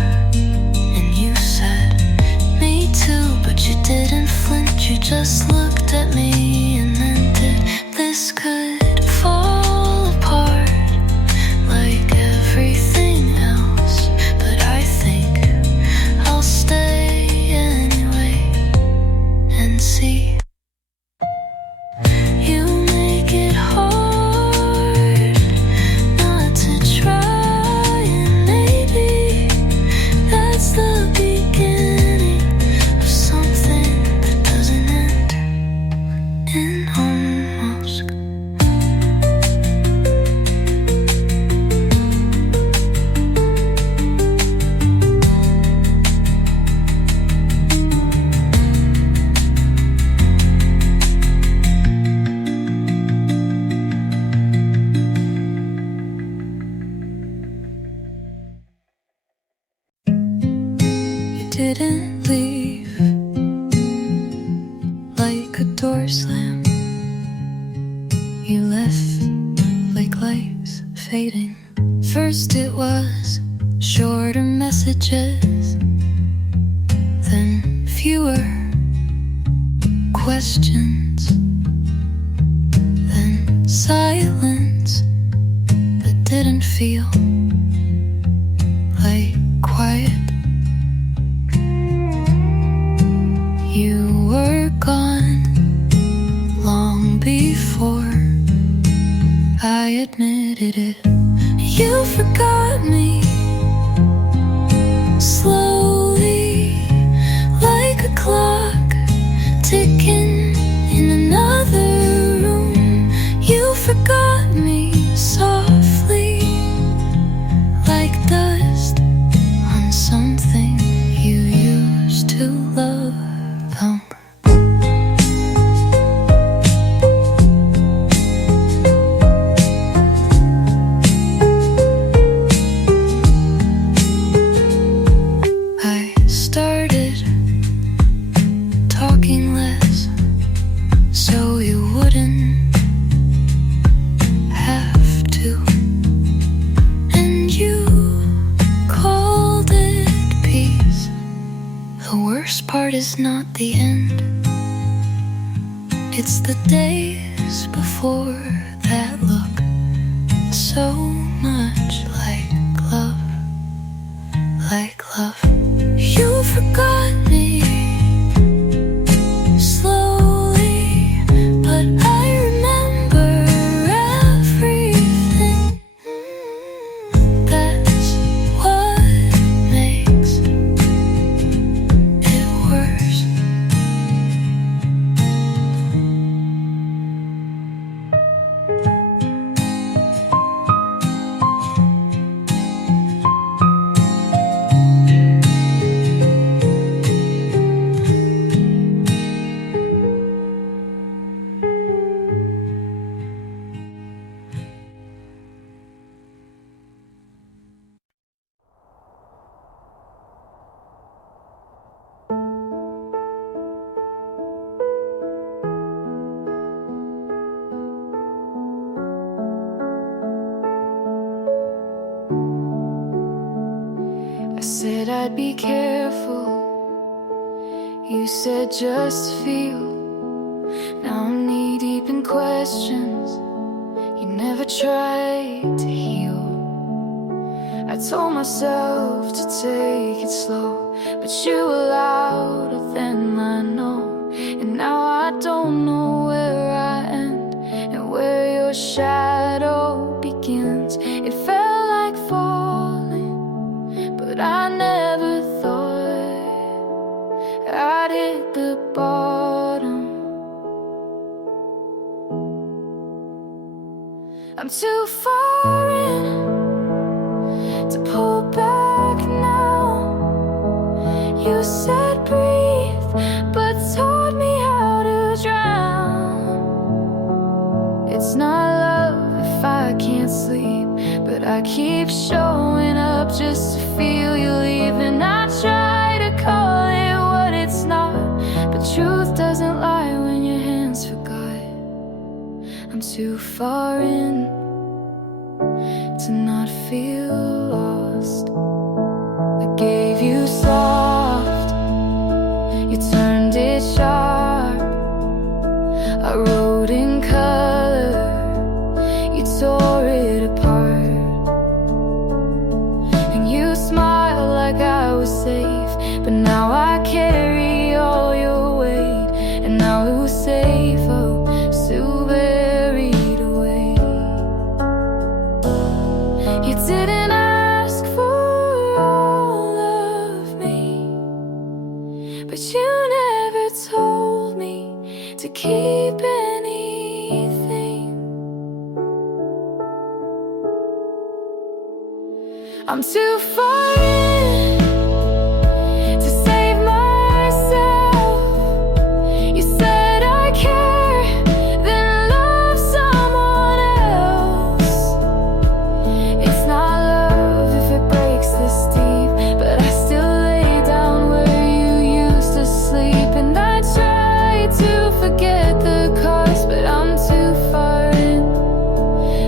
and you said me too, but you didn't flinch. You just looked at me and then did this could fall apart like everything else, but I think I'll stay anyway and see. You make it hard not to try, and maybe that's the beginning of something that doesn't end in almost. You didn't leave like a door slam. You left like lights fading. First it was shorter messages, then fewer questions, then silence that didn't feel like quiet. You were gone long before I admitted it. You forgot me slowly, like a clock ticking in another room. You to love them. I started talking less so you wouldn't have to, and you called it peace. The worst part is not the end, it's the days before that look so much like love, like love. You forgot me slowly, but I remember everything. That's what makes it worse. I said I'd be careful, you said just feel. Now I'm knee deep in questions you never tried to heal. I told myself to take it slow, but you were louder than I know. And now I don't know where I end and where your shadow begins. It felt like falling, but I never thought I'd hit the bottom. I'm too far in to pull back now. You said breathe, but taught me how to drown. It's not love if I can't sleep, but I keep showing up just to feel you leave. And I try to call it what it's not, but truth doesn't lie when your hands forgot. I'm too far in to not feel lost. I gave you soft, you turned it sharp. I wrote in color, you tore it apart. And you smiled like I was safe, but now I carry all your weight. And now who's safe? Oh, so buried away. You didn't ask for all of me, but you never told me to keep anything. I'm too far in to save myself. You said I care, then love someone else. It's not love if it breaks this deep, but I still lay down where you used to sleep. And I try to forget the cost, but I'm too far in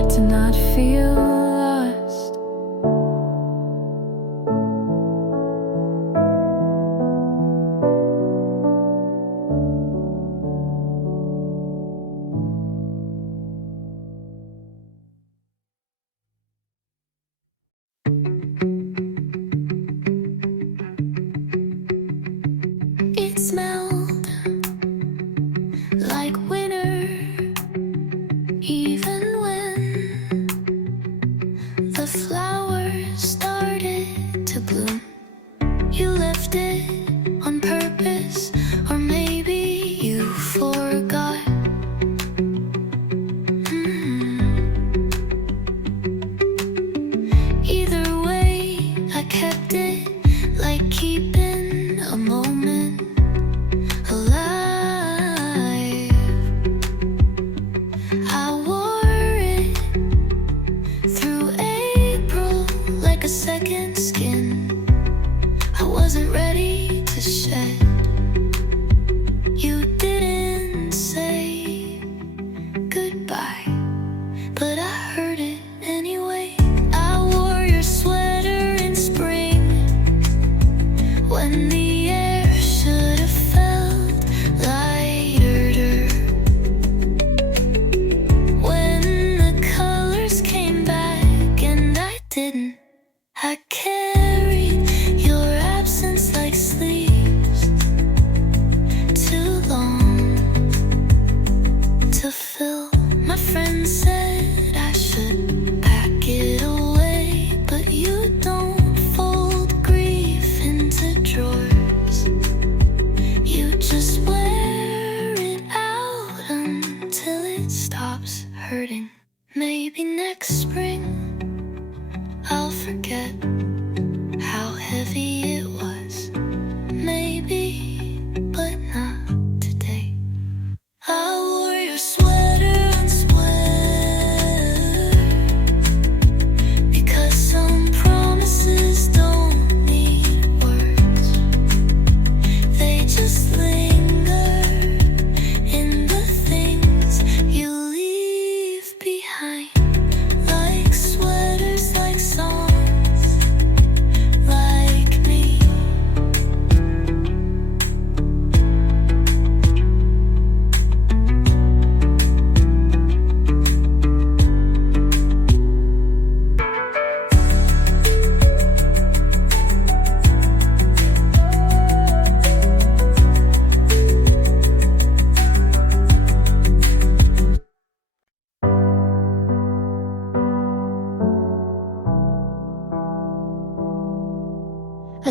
to not feel lost. It smelled like winter, even when the flowers started to bloom. You left it on purpose, or maybe you forgot. Either way, I kept it like keeping a moment.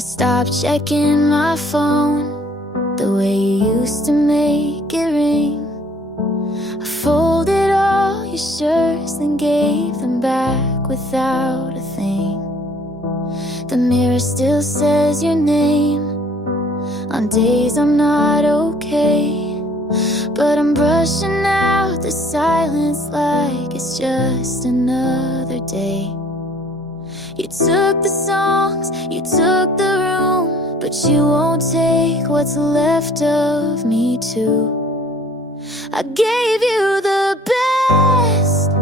stopped checking my phone the way you used to make it ring. I folded all your shirts and gave them back without a thing. The mirror still says your name on days I'm not okay, but I'm brushing out the silence like it's just another day. You took the songs, you took the room, but you won't take what's left of me too. I gave you the best,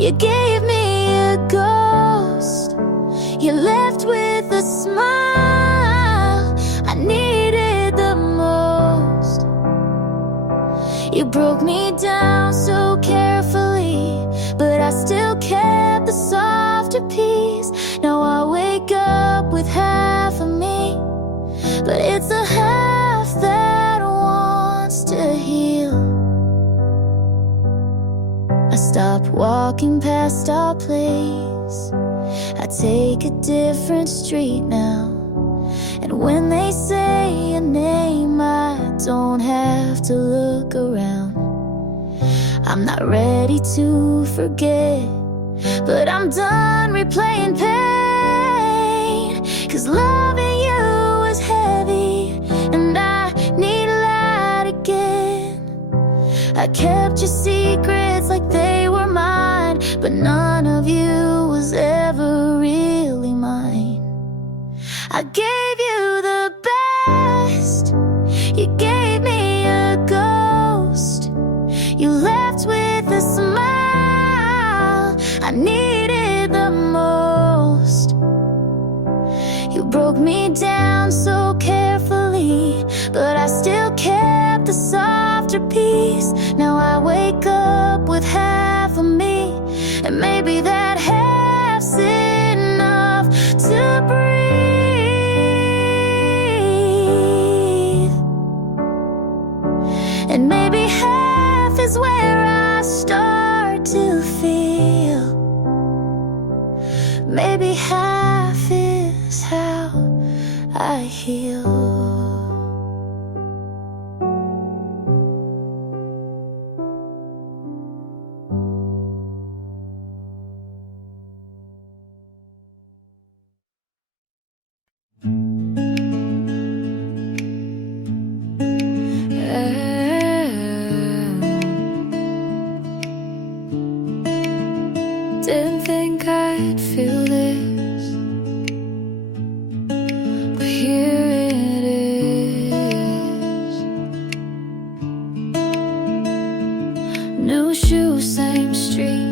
you gave me a ghost. You left with a smile I needed the most. You broke me down so carefully, but I still kept the softer piece. Now I wake up with half of me, but it's a half that wants to heal. I stopped walking past our place, I take a different street now. And when they say a name, I don't have to look around. I'm not ready to forget, but I'm done replaying pain. 'Cause loving you was heavy, and I need that again. I kept your secrets like they were mine, but none of you was ever really mine. I gave you the best, you gave me a ghost. You left with a smile I needed the most. You broke me down so carefully, but I still kept the softer piece. Now I wake up with half of me, and maybe that half's enough to breathe. And maybe half is where I start to feel. Maybe half is how I heal. Didn't think I'd feel this, but here it is. New shoes, same street,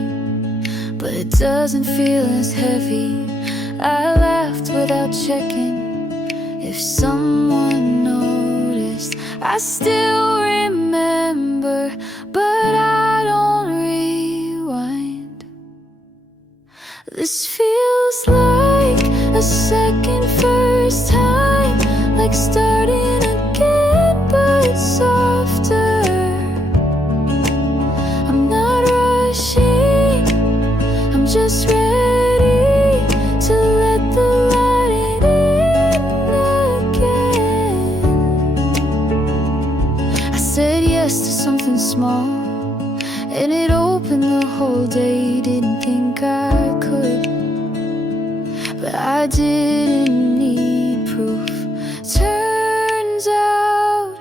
but it doesn't feel as heavy. I laughed without checking if someone noticed. I still remember, but I don't rewind. This feels like a second first time, like starting again, but softer. I'm not rushing, I'm just ready to let the light in again. I said yes to something small, and it opened the whole day. Didn't think I could, but I didn't need proof. Turns out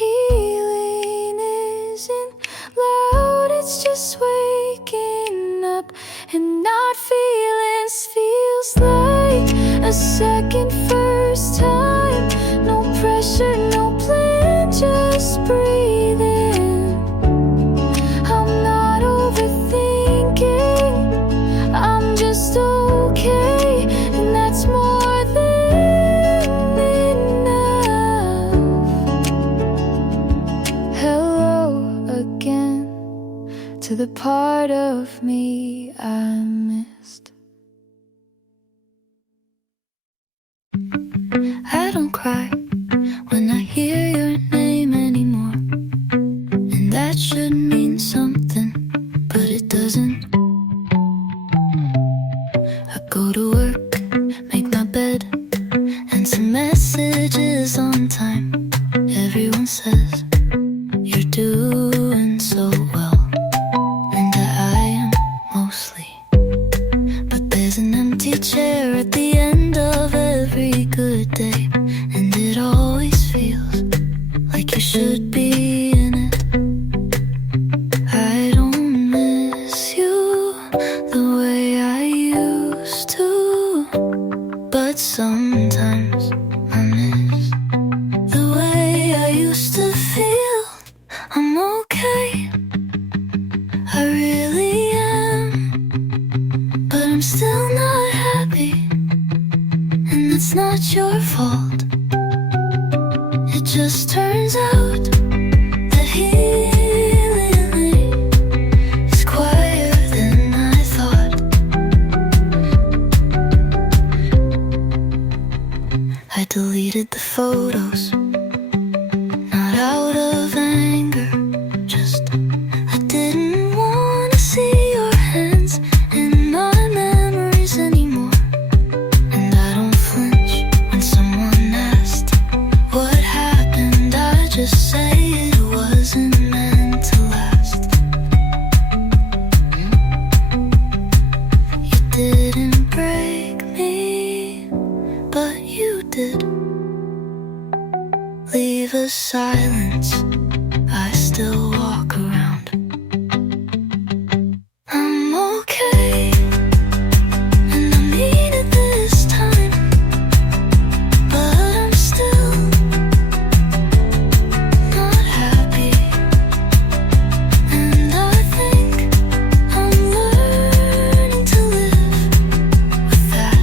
healing isn't loud, it's just waking up and not feelings. Feels like a second first time. No pressure, no plan, just breathing. I'm not overthinking, I'm just okay, and that's more than enough. Hello again to the part of me I missed. I don't cry when I hear your name anymore, and that should mean something, but it doesn't. I go to work, make my bed, and cement says you're doing so well, and I am mostly. But there's an empty chair at the end of every good day, and it always feels like you should be in it. I don't miss you the way I used to, but sometimes I miss the way I used to feel. I'm okay, I really am, but I'm still not happy, and it's not your fault. It just turns out that healing is quieter than I thought. I deleted the photos, not out of anger, just I didn't want to see your hands in my memories anymore. And I don't flinch when someone asked what happened. I just say it wasn't meant to last. You didn't break me, but you did. Leave a silence, I still walk around. I'm okay, and I mean it this time, but I'm still not happy, and I think I'm learning to live with that.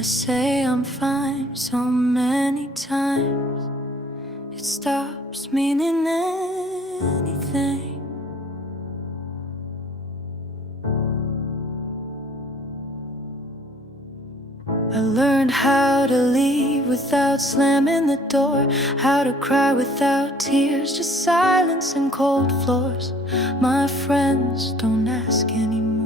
I say I'm fine so many times, it stops meaning anything. I learned how to leave without slamming the door, how to cry without tears, just silence and cold floors. My friends don't ask anymore.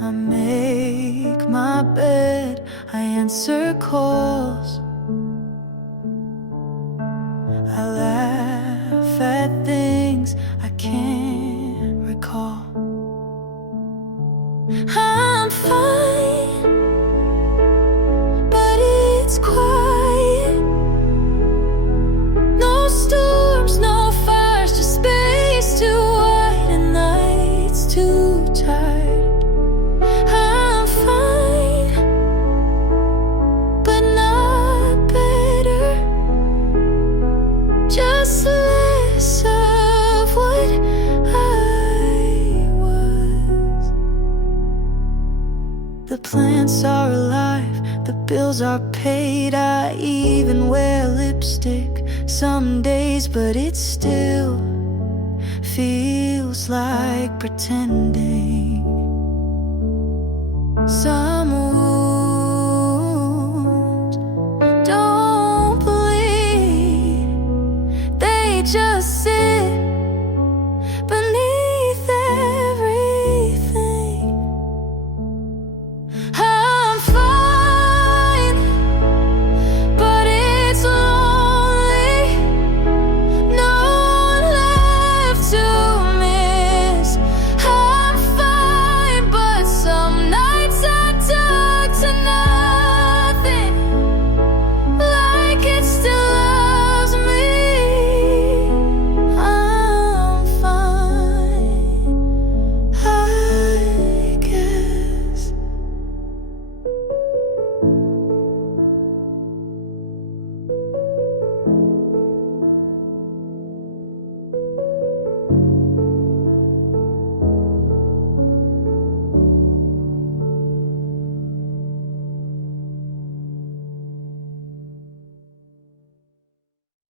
I make my bed, I answer calls, I laugh at things I can't recall. I'm fine, but it's quiet. No storms, no fires, just space too wide and nights too tired. I'm fine, but not better, just less of what I was. The plants are alive, the bills are paid, I even wear lipstick some days, but it still feels like pretending. Some